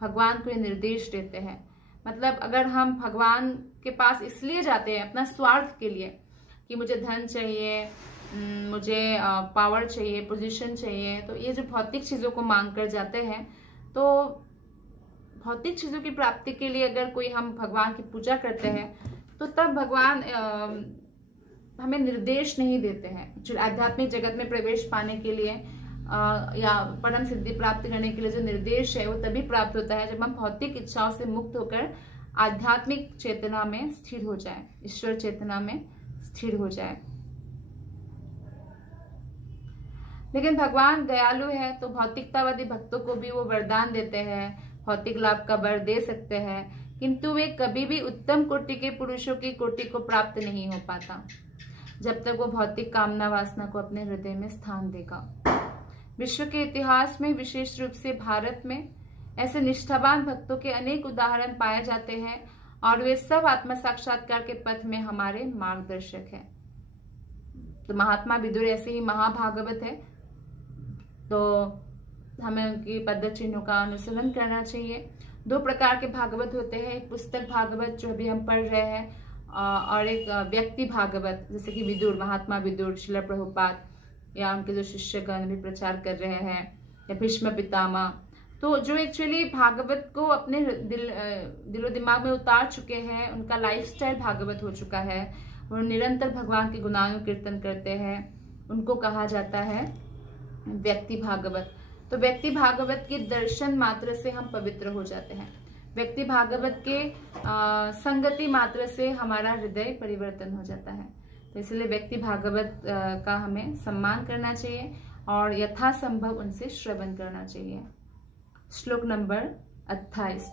भगवान को ये निर्देश देते हैं। मतलब अगर हम भगवान के पास इसलिए जाते हैं अपना स्वार्थ के लिए कि मुझे धन चाहिए, मुझे पावर चाहिए, पोजीशन चाहिए, तो ये जो भौतिक चीजों को मांग कर जाते हैं, तो भौतिक चीजों की प्राप्ति के लिए अगर कोई हम भगवान की पूजा करते हैं, तो तब भगवान हमें निर्देश नहीं देते हैं। जो आध्यात्मिक जगत में प्रवेश पाने के लिए या परम सिद्धि प्राप्त करने के लिए जो निर्देश है वो तभी प्राप्त होता है जब हम भौतिक इच्छाओं से मुक्त होकर आध्यात्मिक चेतना में स्थिर हो जाए, ईश्वर चेतना में स्थिर हो जाए। लेकिन भगवान दयालु है, तो भौतिकतावादी भक्तों को भी वो वरदान देते हैं, भौतिक लाभ का वर दे सकते हैं, किंतु वे कभी भी उत्तम कोटि के पुरुषों की कोटि को प्राप्त नहीं हो पाता जब तक वो भौतिक कामना वासना को अपने हृदय में स्थान देगा। विश्व के इतिहास में, विशेष रूप से भारत में, ऐसे निष्ठावान भक्तों के अनेक उदाहरण पाए जाते हैं और वे सब आत्म साक्षात्कार के पथ में हमारे मार्गदर्शक हैं। तो महात्मा विदुर ऐसे ही महाभागवत है, तो हमें उनकी पद चिन्हों का अनुसरण करना चाहिए। दो प्रकार के भागवत होते हैं, एक पुस्तक भागवत जो अभी हम पढ़ रहे हैं, और एक व्यक्ति भागवत, जैसे कि विदुर, महात्मा विदुर, श्रील प्रभुपाद या उनके जो शिष्यगण भी प्रचार कर रहे हैं, या भीष्म पितामह, तो जो एक्चुअली भागवत को अपने दिलो दिमाग में उतार चुके हैं, उनका लाइफस्टाइल भागवत हो चुका है, वो निरंतर भगवान के गुणानुकीर्तन करते हैं, उनको कहा जाता है व्यक्ति भागवत। तो व्यक्ति भागवत के दर्शन मात्र से हम पवित्र हो जाते हैं, व्यक्ति भागवत के संगति मात्र से हमारा हृदय परिवर्तन हो जाता है। तो इसलिए व्यक्ति भागवत का हमें सम्मान करना चाहिए और यथासंभव उनसे श्रवण करना चाहिए। श्लोक नंबर 28।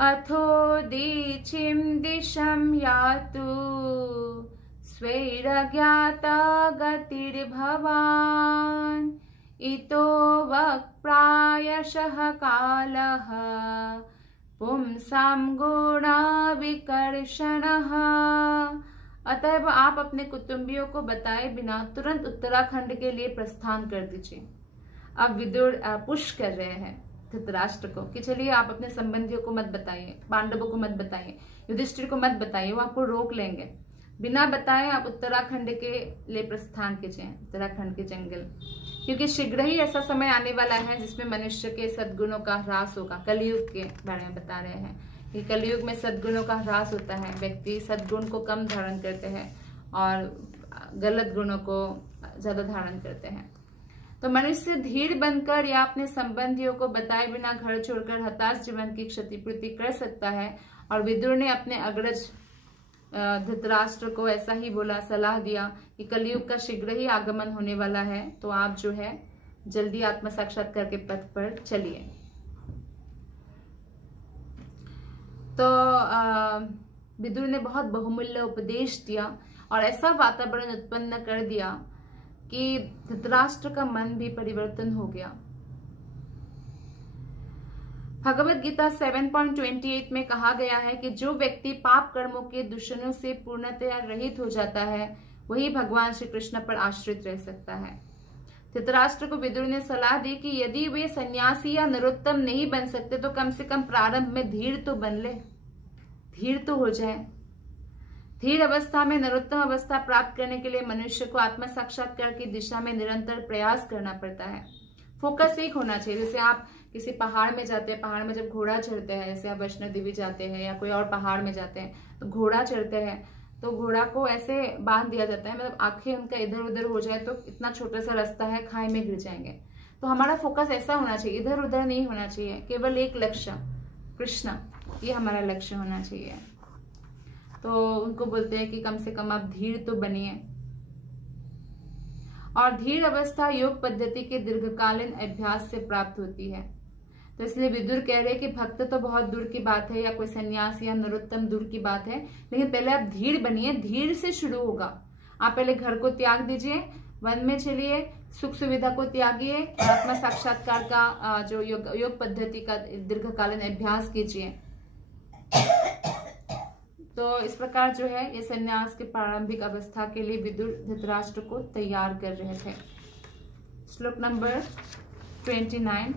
अथो दीचिम दिशम यातु स्वैरज्ञाता गतिर्भवान् इतो वक्प्रायशः कालः पुंसां गुणाविकर्षणः। अतएव आप अपने कुटुंबियों को बताए बिना तुरंत उत्तराखंड के लिए प्रस्थान कर दीजिए। अब विदुर पुश कर रहे हैं धृतराष्ट्र को कि चलिए आप अपने संबंधियों को मत बताइए, पांडवों को मत बताइए, युधिष्ठिर को मत बताइए, वो आपको रोक लेंगे। बिना बताए आप उत्तराखंड के लिए प्रस्थान कीजिए, उत्तराखंड के जंगल, क्योंकि शीघ्र ही ऐसा समय आने वाला है जिसमें मनुष्य के सद्गुणों का ह्रास होगा। कलयुग के बारे में बता रहे हैं कि कलयुग में सद्गुणों का ह्रास होता है, व्यक्ति सद्गुण को कम धारण करते हैं और गलत गुणों को ज्यादा धारण करते हैं। तो मनुष्य धीर बनकर या अपने संबंधियों को बताए बिना घर छोड़कर हताश जीवन की क्षतिपूर्ति कर सकता है। और विदुर ने अपने अग्रज धृतराष्ट्र को ऐसा ही बोला, सलाह दिया कि कलयुग का शीघ्र ही आगमन होने वाला है, तो आप जो है जल्दी आत्म साक्षात्कार के पथ पर चलिए। तो विदुर ने बहुत बहुमूल्य उपदेश दिया और ऐसा वातावरण उत्पन्न कर दिया कि धृतराष्ट्र का मन भी परिवर्तन हो गया। भगवत गीता 7.28 में कहा गया है कि जो व्यक्ति पाप कर्मों के दूषणों से पूर्णतया रहित हो जाता है वही भगवान श्री कृष्ण पर आश्रित रह सकता है। धृतराष्ट्र को विदुर ने सलाह दी कि यदि वे सन्यासी या नरोत्तम नहीं बन सकते तो कम से कम प्रारंभ में धीर तो बन ले, धीर तो हो जाए। धीर अवस्था में नरोत्तम अवस्था प्राप्त करने के लिए मनुष्य को आत्म साक्षात्कार की दिशा में निरंतर प्रयास करना पड़ता है। फोकस एक होना चाहिए। जैसे आप किसी पहाड़ में जाते हैं, पहाड़ में जब घोड़ा चढ़ते हैं, जैसे आप वैष्णो देवी जाते हैं या कोई और पहाड़ में जाते हैं तो घोड़ा चढ़ते हैं, तो घोड़ा को ऐसे बांध दिया जाता है, मतलब आंखें उनका इधर उधर हो जाए तो इतना छोटा सा रास्ता है, खाई में गिर जाएंगे। तो हमारा फोकस ऐसा होना चाहिए, इधर उधर नहीं होना चाहिए, केवल एक लक्ष्य कृष्ण, ये हमारा लक्ष्य होना चाहिए। तो उनको बोलते हैं कि कम से कम आप धीर तो बनिए। और धीर अवस्था योग पद्धति के दीर्घकालीन अभ्यास से प्राप्त होती है। तो इसलिए विदुर कह रहे हैं कि भक्त तो बहुत दूर की बात है या कोई सन्यास या नरोत्तम दूर की बात है, लेकिन पहले आप धीर बनिए, धीर से शुरू होगा। आप पहले घर को त्याग दीजिए, वन में चलिए, सुख सुविधा को त्यागिए, आत्मा साक्षात्कार का जो योग पद्धति का दीर्घकालीन अभ्यास कीजिए। तो इस प्रकार जो है ये सन्यास के प्रारंभिक अवस्था के लिए विदुर धृतराष्ट्र को तैयार कर रहे थे। श्लोक नंबर 29।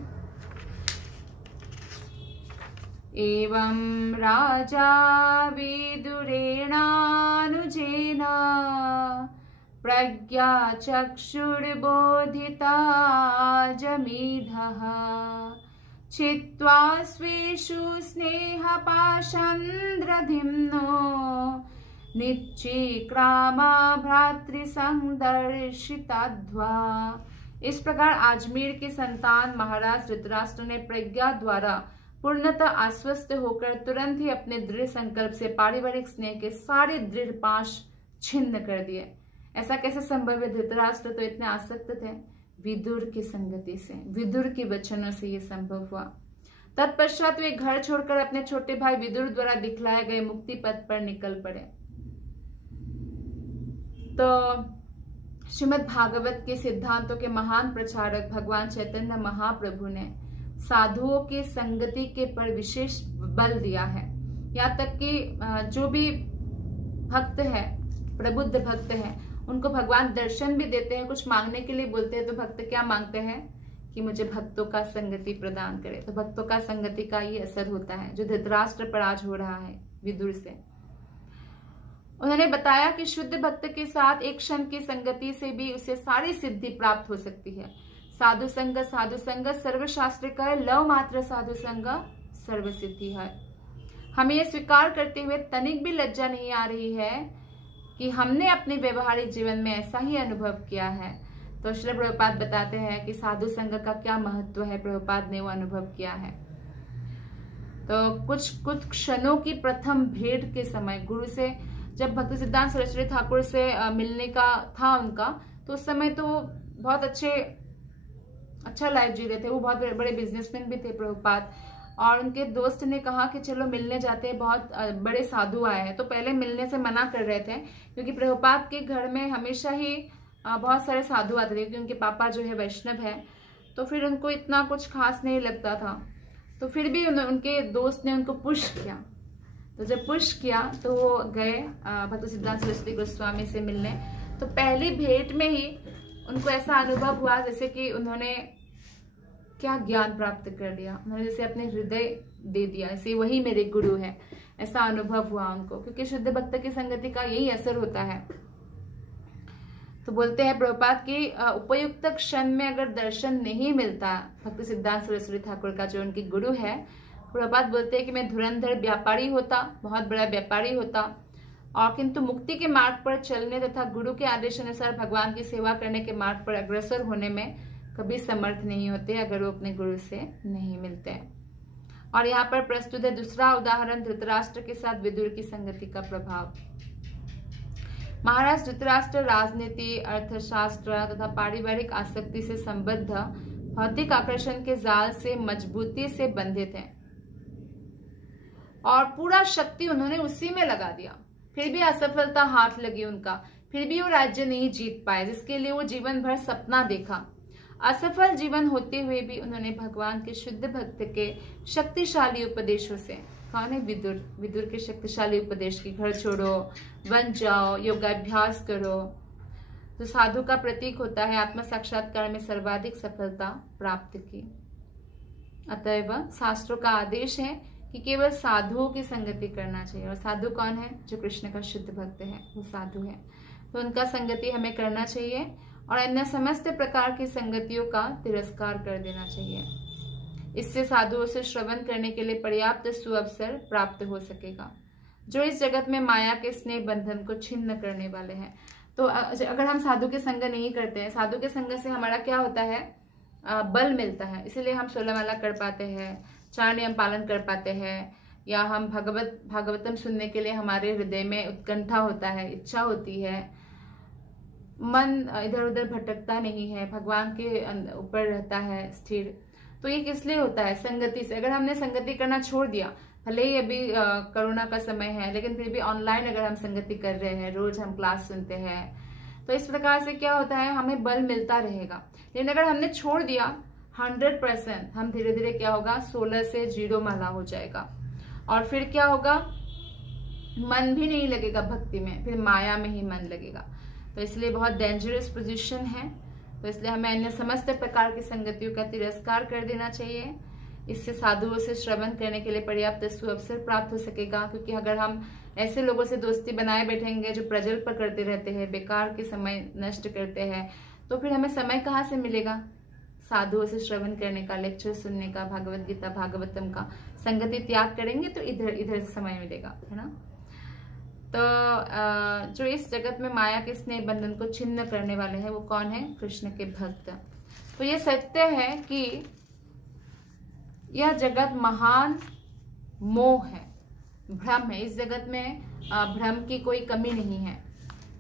एवं राजा विदुरेणानुजेन प्रज्ञा चक्षुर्बोधिता जमीधः छित्त्वा स्वेषु स्नेहपाशन्द्रधिम्नो निच्चिक्रामा भ्रातृसंदर्शिताध्वा। इस प्रकार आजमेर के संतान महाराज धृतराष्ट्र ने प्रज्ञा द्वारा पूर्णतः आश्वस्त होकर तुरंत ही अपने दृढ़ संकल्प से पारिवारिक स्नेह के सारे दृढ़ पाश छिन्न कर दिए। ऐसा कैसे संभव है? धृतराष्ट्र तो इतने आसक्त थे, विदुर की संगति से, विदुर के वचनों से ये संभव हुआ। तत्पश्चात वे घर छोड़कर अपने छोटे भाई विदुर द्वारा दिखलाए गए मुक्ति पथ पर निकल पड़े। तो श्रीमद् भागवत के सिद्धांतों के महान प्रचारक भगवान चैतन्य महाप्रभु ने साधुओं के संगति के पर विशेष बल दिया है। यहाँ तक कि जो भी भक्त है, प्रबुद्ध भक्त है, उनको भगवान दर्शन भी देते हैं, कुछ मांगने के लिए बोलते हैं तो भक्त क्या मांगते हैं कि मुझे भक्तों का संगति प्रदान करे। तो भक्तों का संगति का ये असर होता है जो धृतराष्ट्र पर आज हो रहा है विदुर से। उन्होंने बताया कि शुद्ध भक्त के साथ एक क्षण की संगति से भी उसे सारी सिद्धि प्राप्त हो सकती है। साधु संग सर्वशास्त्र का लव मात्र साधु संग सर्व सिद्धि है। हमें यह स्वीकार करते हुए तनिक भी लज्जा नहीं आ रही है कि हमने अपने व्यवहारिक जीवन में ऐसा ही अनुभव किया है। तो श्री प्रभुपाद बताते हैं कि साधु संग का क्या महत्व है, प्रभुपाद ने वो अनुभव किया है। तो कुछ क्षणों की प्रथम भेंट के समय गुरु से, जब भक्ति सिद्धांत सरस्वती ठाकुर से मिलने का था उनका, तो उस समय तो बहुत अच्छा लाइफ जी रहे थे। वो बहुत बड़े बिजनेसमैन भी थे प्रभुपाद, और उनके दोस्त ने कहा कि चलो मिलने जाते हैं, बहुत बड़े साधु आए हैं। तो पहले मिलने से मना कर रहे थे क्योंकि प्रभुपाद के घर में हमेशा ही बहुत सारे साधु आते थे, क्योंकि उनके पापा जो है वैष्णव है। तो फिर उनको इतना कुछ खास नहीं लगता था। तो फिर भी उनके दोस्त ने उनको पुश किया। तो जब पुश किया तो वो गए भक्ति सिद्धांत सरस्वती गोस्वामी से मिलने। तो पहली भेंट में ही उनको ऐसा अनुभव हुआ जैसे कि उन्होंने क्या ज्ञान प्राप्त कर लिया, उन्होंने जैसे अपने हृदय दे दिया, ऐसे वही मेरे गुरु है, ऐसा अनुभव हुआ उनको। क्योंकि शुद्ध भक्त की संगति का यही असर होता है। तो बोलते हैं प्रभुपाद की उपयुक्त क्षण में अगर दर्शन नहीं मिलता भक्ति सिद्धांत सरस्वती ठाकुर का जो उनके गुरु है, प्रभुपाद बोलते हैं कि मैं धुरंधर व्यापारी होता, बहुत बड़ा व्यापारी होता, और किंतु मुक्ति के मार्ग पर चलने तथा गुरु के आदेश अनुसार भगवान की सेवा करने के मार्ग पर अग्रसर होने में कभी समर्थ नहीं होते अगर वो अपने गुरु से नहीं मिलते हैं। और यहाँ पर प्रस्तुत है दूसरा उदाहरण धृतराष्ट्र के साथ विदुर की संगति का प्रभाव। महाराज धृतराष्ट्र राजनीति, अर्थशास्त्र तथा पारिवारिक आसक्ति से संबद्ध भौतिक आकर्षण के जाल से मजबूती से बंधे थे और पूरा शक्ति उन्होंने उसी में लगा दिया। फिर भी असफलता हाथ लगी उनका, फिर भी वो राज्य नहीं जीत पाए जिसके लिए वो जीवन भर सपना देखा। असफल जीवन होते हुए भी उन्होंने भगवान के शुद्ध भक्त के शक्तिशाली उपदेशों से, कौन है विदुर के शक्तिशाली उपदेश की, घर छोड़ो, वन जाओ, योगाभ्यास करो, जो साधु का प्रतीक होता है, आत्म साक्षात्कार में सर्वाधिक सफलता प्राप्त की। अतएव शास्त्रों का आदेश है कि केवल साधुओं की संगति करना चाहिए। और साधु कौन है? जो कृष्ण का शुद्ध भक्त है वो साधु है। तो उनका संगति हमें करना चाहिए और अन्य समस्त प्रकार की संगतियों का तिरस्कार कर देना चाहिए। इससे साधुओं से श्रवण करने के लिए पर्याप्त सुअवसर प्राप्त हो सकेगा जो इस जगत में माया के स्नेह बंधन को छिन्न करने वाले हैं। तो अगर हम साधु के संग नहीं करते हैं, साधु के संग से हमारा क्या होता है? बल मिलता है, इसीलिए हम 16 माला कर पाते हैं, 4 नियम पालन कर पाते हैं, या हम भागवतम सुनने के लिए हमारे हृदय में उत्कंठा होता है, इच्छा होती है, मन इधर उधर भटकता नहीं है, भगवान के ऊपर रहता है स्थिर। तो ये किस लिए होता है? संगति से। अगर हमने संगति करना छोड़ दिया, भले ही अभी कोरोना का समय है लेकिन फिर भी ऑनलाइन अगर हम संगति कर रहे हैं, रोज हम क्लास सुनते हैं, तो इस प्रकार से क्या होता है? हमें बल मिलता रहेगा। लेकिन अगर हमने छोड़ दिया 100%, हम धीरे धीरे क्या होगा? 16 से 0 माला हो जाएगा और फिर क्या होगा? मन भी नहीं लगेगा भक्ति में, फिर माया में ही मन लगेगा। तो इसलिए बहुत डेंजरस पोजीशन है। तो इसलिए हमें अन्य समस्त प्रकार की संगतियों का तिरस्कार कर देना चाहिए। इससे साधुओं से श्रवण करने के लिए पर्याप्त सुअवसर प्राप्त हो सकेगा। क्योंकि अगर हम ऐसे लोगों से दोस्ती बनाए बैठेंगे जो प्रजल्प करते रहते हैं, बेकार के समय नष्ट करते हैं, तो फिर हमें समय कहाँ से मिलेगा साधुओं से श्रवण करने का, लेक्चर सुनने का, भागवत गीता भागवतम का? संगति त्याग करेंगे तो इधर समय मिलेगा, है ना। तो जो इस जगत में माया के स्नेह बंधन को छिन्न करने वाले हैं वो कौन है? कृष्ण के भक्त। तो ये सत्य है कि यह जगत महान मोह है, भ्रम है। इस जगत में भ्रम की कोई कमी नहीं है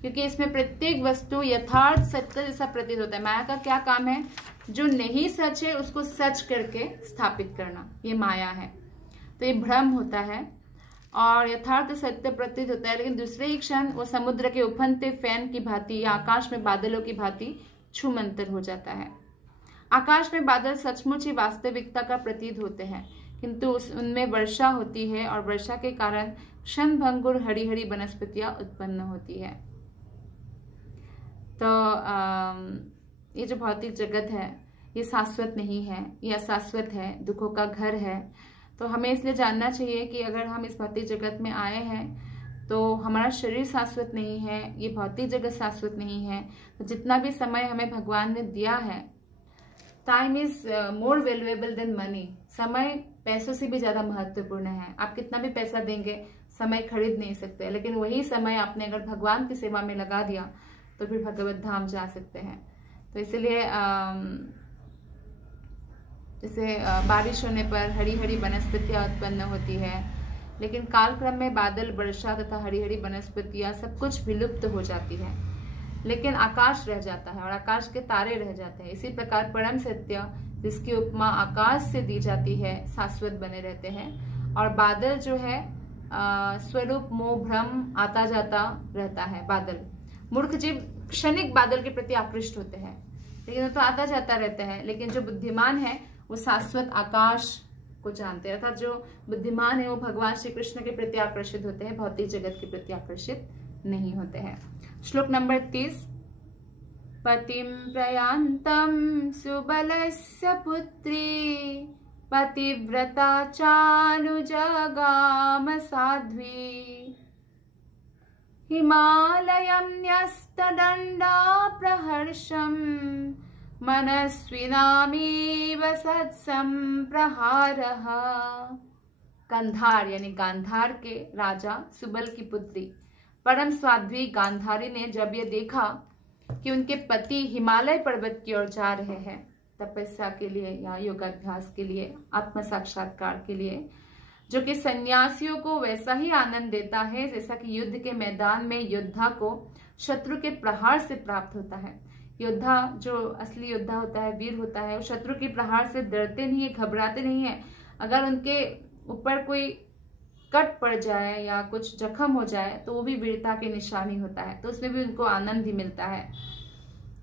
क्योंकि इसमें प्रत्येक वस्तु यथार्थ सत्य जैसा प्रतीत होता है। माया का क्या काम है? जो नहीं सच है उसको सच करके स्थापित करना, ये माया है। तो ये भ्रम होता है और यथार्थ सत्य प्रतीत होता है, लेकिन दूसरे ही क्षण वो समुद्र के उफनते फैन की भांति या आकाश में बादलों की भांति छूमंतर हो जाता है। आकाश में बादल सचमुच ही वास्तविकता का प्रतीत होते हैं, किंतु उनमें वर्षा होती है और वर्षा के कारण क्षण भंगुर हरी हरी वनस्पतियां उत्पन्न होती है। तो ये जो भौतिक जगत है ये शाश्वत नहीं है, ये अशाश्वत है, दुखों का घर है। तो हमें इसलिए जानना चाहिए कि अगर हम इस भौतिक जगत में आए हैं तो हमारा शरीर शाश्वत नहीं है, ये भौतिक जगत शाश्वत नहीं है। तो जितना भी समय हमें भगवान ने दिया है, time is more valuable then money. समय पैसों से भी ज्यादा महत्वपूर्ण है। आप कितना भी पैसा देंगे, समय खरीद नहीं सकते, लेकिन वही समय आपने अगर भगवान की सेवा में लगा दिया तो फिर भगवत धाम जा सकते हैं। तो इसलिए जैसे बारिश होने पर हरी हरी वनस्पतियां उत्पन्न होती है, लेकिन कालक्रम में बादल, वर्षा तथा हरी हरी वनस्पतियां सब कुछ विलुप्त हो जाती है, लेकिन आकाश रह जाता है और आकाश के तारे रह जाते हैं। इसी प्रकार परम सत्य, जिसकी उपमा आकाश से दी जाती है, शाश्वत बने रहते हैं। और बादल जो है स्वरूप मोह भ्रम आता जाता रहता है। बादल, मूर्ख जीव क्षणिक बादल के प्रति आकृष्ट होते हैं, लेकिन वो तो आता जाता रहता है। लेकिन जो बुद्धिमान है वो शाश्वत आकाश को जानते हैं, अर्थात जो बुद्धिमान है वो भगवान श्री कृष्ण के प्रति आकर्षित होते हैं, भौतिक जगत के प्रति आकर्षित नहीं होते हैं। श्लोक नंबर 30। पतिं प्रयान्तं सुबलस्य पुत्री, पतिव्रता चानुजगाम साध्वी, हिमालयं न्यस्तदण्डा प्रहर्षं, मनस्विनामीव सत्संप्रहारः। गांधार यानी गांधार के राजा सुबल की पुत्री परम साध्वी गांधारी ने जब ये देखा कि उनके पति हिमालय पर्वत की ओर जा रहे हैं तपस्या के लिए या योगाभ्यास के लिए, आत्म साक्षात्कार के लिए, जो कि सन्यासियों को वैसा ही आनंद देता है जैसा कि युद्ध के मैदान में योद्धा को शत्रु के प्रहार से प्राप्त होता है। योद्धा जो असली योद्धा होता है, वीर होता है, वो शत्रु के प्रहार से डरते नहीं है, घबराते नहीं है। अगर उनके ऊपर कोई कट पड़ जाए या कुछ जख्म हो जाए तो वो भी वीरता की निशानी होता है, तो उसमें भी उनको आनंद ही मिलता है।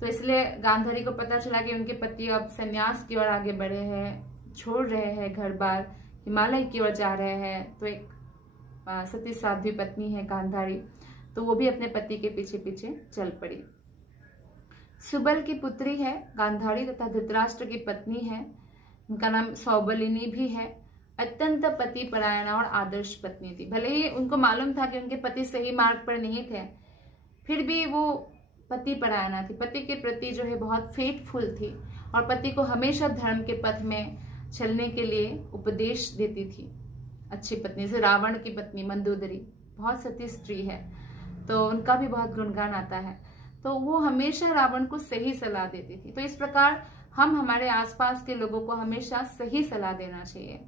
तो इसलिए गांधारी को पता चला कि उनके पति अब संन्यास की ओर आगे बढ़े हैं, छोड़ रहे हैं घर बार, हिमालय की ओर जा रहे हैं। तो एक सती साध्वी पत्नी है गांधारी, तो वो भी अपने पति के पीछे पीछे चल पड़ी। सुबल की पुत्री है गांधारी तथा धृतराष्ट्र की पत्नी है, उनका नाम सौबलिनी भी है। अत्यंत पति परायणा और आदर्श पत्नी थी। भले ही उनको मालूम था कि उनके पति सही मार्ग पर नहीं थे, फिर भी वो पति परायणा थी, पति के प्रति जो है बहुत फेथफुल थी और पति को हमेशा धर्म के पथ में चलने के लिए उपदेश देती थी। अच्छी पत्नी से रावण की पत्नी मंदोदरी बहुत सती स्त्री है, तो उनका भी बहुत गुणगान आता है। तो वो हमेशा रावण को सही सलाह देती थी। तो इस प्रकार हम हमारे आसपास के लोगों को हमेशा सही सलाह देना चाहिए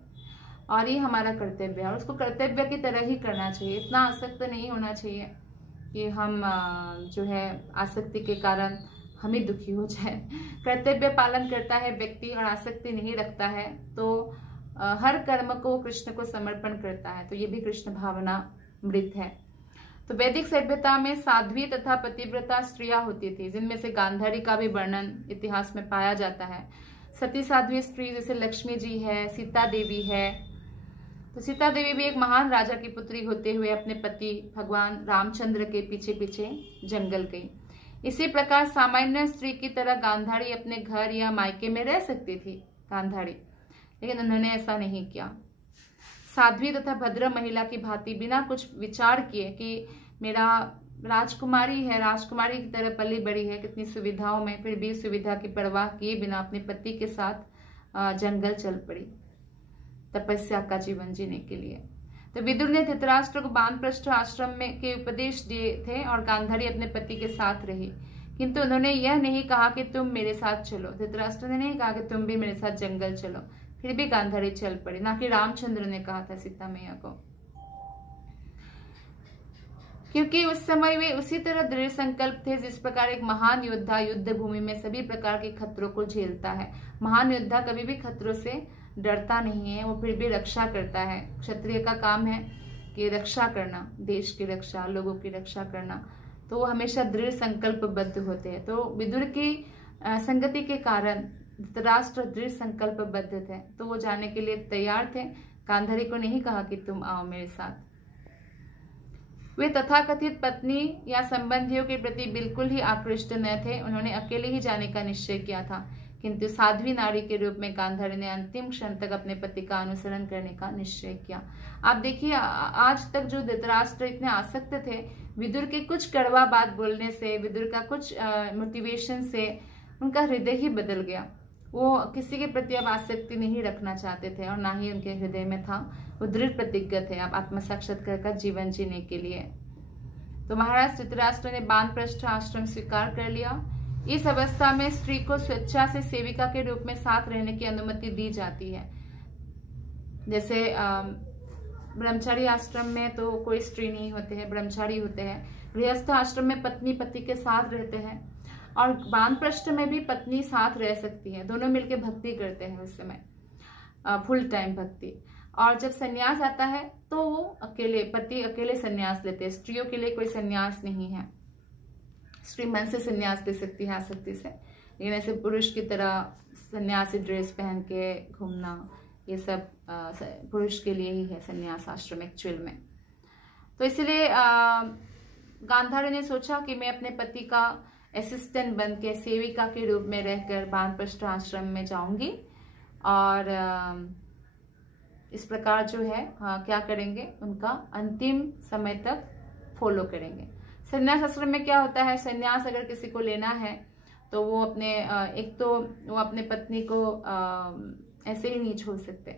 और ये हमारा कर्तव्य है और उसको कर्तव्य की तरह ही करना चाहिए। इतना आसक्त नहीं होना चाहिए कि हम जो है आसक्ति के कारण हम ही दुखी हो जाए। कर्तव्य पालन करता है व्यक्ति और आसक्ति नहीं रखता है तो हर कर्म को कृष्ण को समर्पण करता है, तो ये भी कृष्ण भावना मृत है। तो वैदिक सभ्यता में साध्वी तथा पतिव्रता स्त्रियां होती थी, जिनमें से गांधारी का भी वर्णन इतिहास में पाया जाता है। सती साध्वी स्त्री जैसे लक्ष्मी जी है, सीता देवी है। तो सीता देवी भी एक महान राजा की पुत्री होते हुए अपने पति भगवान रामचंद्र के पीछे पीछे जंगल गई। इसी प्रकार सामान्य स्त्री की तरह गांधारी अपने घर या मायके में रह सकती थी गांधारी, लेकिन उन्होंने ऐसा नहीं किया। साध्वी तथा भद्र महिला की भांति बिना कुछ विचार किए कि मेरा राजकुमारी है, राजकुमारी की तरह पली बड़ी है, कितनी सुविधाओं में, फिर भी सुविधा की परवाह किए बिना अपने पति के साथ जंगल चल पड़ी तपस्या का जीवन जीने के लिए। तो विदुर ने धृतराष्ट्र को वानप्रस्थ आश्रम में के उपदेश दिए थे और गांधारी अपने पति के साथ रही, किंतु उन्होंने यह नहीं कहा कि तुम मेरे साथ चलो। धृतराष्ट्र ने नहीं कहा कि तुम भी मेरे साथ जंगल चलो, फिर भी गांधारी चल पड़ी, ना कि रामचंद्र ने कहा था सीता मैया को, क्योंकि उस समय वे उसी तरह दृढ़ संकल्प थे जिस प्रकार एक महान योद्धा युद्ध भूमि में सभी प्रकार के खतरों को झेलता है। महान योद्धा कभी भी खतरों से डरता नहीं है, वो फिर भी रक्षा करता है। क्षत्रिय का काम है कि रक्षा करना, देश की रक्षा, लोगों की रक्षा करना, तो वो हमेशा दृढ़ संकल्पबद्ध होते हैं। तो विदुर की संगति के कारण धृतराष्ट्र दृढ़ संकल्पबद्ध थे, तो वो जाने के लिए तैयार थे। गांधारी को नहीं कहा कि तुम आओ मेरे साथ। वे तथाकथित पत्नी या संबंधियों के प्रति बिल्कुल ही आकृष्ट न थे। उन्होंने अकेले ही जाने का निश्चय किया था, किंतु साध्वी नारी के रूप में गांधारी ने अंतिम क्षण तक अपने पति का अनुसरण करने का निश्चय किया। आप देखिए, आज तक जो धृतराष्ट्र इतने आसक्त थे, विदुर के कुछ कड़वा बात बोलने से, विदुर का कुछ मोटिवेशन से उनका हृदय ही बदल गया। वो किसी के प्रति अब आसक्ति नहीं रखना चाहते थे और ना ही उनके हृदय में था। वो दृढ़ प्रतिज्ञ थे अब आत्म साक्षात्कार का जीवन जीने के लिए। तो महाराज धृतराष्ट्र ने वानप्रस्थ आश्रम स्वीकार कर लिया। इस अवस्था में स्त्री को स्वेच्छा से सेविका के रूप में साथ रहने की अनुमति दी जाती है। जैसे ब्रह्मचारी आश्रम में तो कोई स्त्री नहीं होते हैं, ब्रह्मचारी होते हैं। गृहस्थ आश्रम में पत्नी पति के साथ रहते हैं और वानप्रस्थ में भी पत्नी साथ रह सकती है। दोनों मिलकर भक्ति करते हैं उस समय, फुल टाइम भक्ति। और जब सन्यास आता है तो वो अकेले, पति अकेले सन्यास लेते हैं। स्त्रियों के लिए कोई सन्यास नहीं है। स्त्री मन से सन्यास ले सकती है आसक्ति से, लेकिन ऐसे पुरुष की तरह सन्यासी ड्रेस पहन के घूमना, ये सब पुरुष के लिए ही है सन्यास आश्रम एक्चुअल में। तो इसलिए गांधारी ने सोचा कि मैं अपने पति का असिस्टेंट बन के सेविका के रूप में रहकर वानप्रस्थ आश्रम में जाऊंगी और इस प्रकार जो है क्या करेंगे, उनका अंतिम समय तक फॉलो करेंगे। संन्यास आश्रम में क्या होता है, संन्यास अगर किसी को लेना है तो वो अपने एक तो वो अपने पत्नी को ऐसे ही नहीं छोड़ सकते,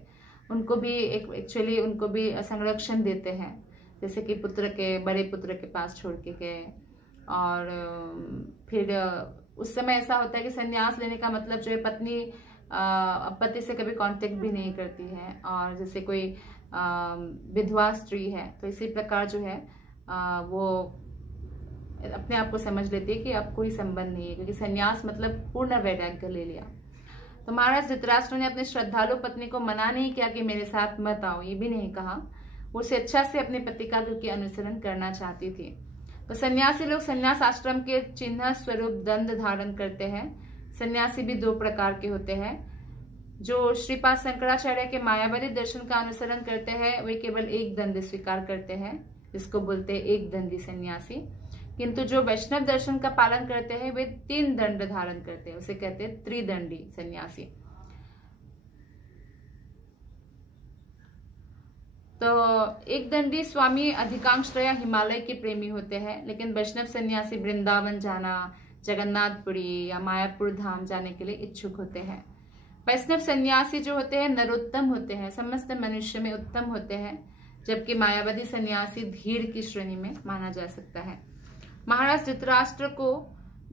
उनको भी एक्चुअली उनको भी संरक्षण देते हैं, जैसे कि पुत्र के, बड़े पुत्र के पास छोड़ के गए। और फिर उस समय ऐसा होता है कि संन्यास लेने का मतलब जो है पत्नी पति से कभी कांटेक्ट भी नहीं करती है, और जैसे कोई विधवा स्त्री है तो इसी प्रकार जो है वो अपने आप को समझ लेती है कि अब कोई संबंध नहीं है, क्योंकि संन्यास मतलब पूर्ण वैराग्य ले लिया। तो महाराज धृतराष्ट्र ने अपने श्रद्धालु पत्नी को मना नहीं किया कि मेरे साथ मत आओ, ये भी नहीं कहा। वो स्वेच्छा से अपने पति का की अनुसरण करना चाहती थी। तो सन्यासी लोग संन्यास आश्रम के चिन्ह स्वरूप दंड धारण करते हैं। सन्यासी भी दो प्रकार के होते हैं। जो श्रीपाद शंकराचार्य के मायावती दर्शन का अनुसरण करते हैं वे केवल एक दंड स्वीकार करते हैं, जिसको बोलते हैं एक दंडी सन्यासी। किंतु जो वैष्णव दर्शन का पालन करते हैं वे 3 दंड धारण करते हैं, उसे कहते हैं त्रिदंडी सन्यासी। तो एक दंडी स्वामी अधिकांशतया हिमालय के प्रेमी होते हैं, लेकिन वैष्णव सन्यासी वृंदावन जाना, जगन्नाथपुरी या मायापुर धाम जाने के लिए इच्छुक होते हैं। वैष्णव सन्यासी जो होते हैं नरोत्तम होते हैं, समस्त मनुष्य में उत्तम होते हैं, जबकि मायावती सन्यासी धीर की श्रेणी में माना जा सकता है। महाराज धृतराष्ट्र को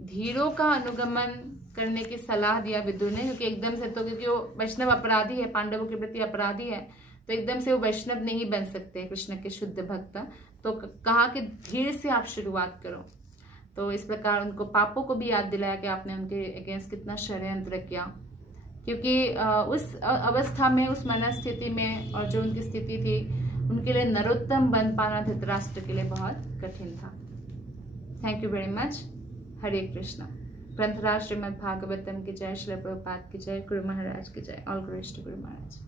धीरों का अनुगमन करने की सलाह दिया विदुर ने, क्योंकि एकदम से तो, क्योंकि वो वैष्णव अपराधी है, पांडवों के प्रति अपराधी है, तो एकदम से वो वैष्णव नहीं बन सकते कृष्ण के शुद्ध भक्त। तो कहा कि धीरे से आप शुरुआत करो। तो इस प्रकार उनको पापों को भी याद दिलाया कि आपने उनके अगेंस्ट कितना षड्यंत्र किया, क्योंकि उस अवस्था में, उस मनस्थिति में और जो उनकी स्थिति थी, उनके लिए नरोत्तम बन पाना धृतराष्ट्र के लिए बहुत कठिन था। Thank you very much. Hare Krishna. ग्रंथराज श्रीमद् भागवतम की जय, श्री प्रभुपाद की जय, गुरु महाराज की जय, ऑल गुरु महाराज।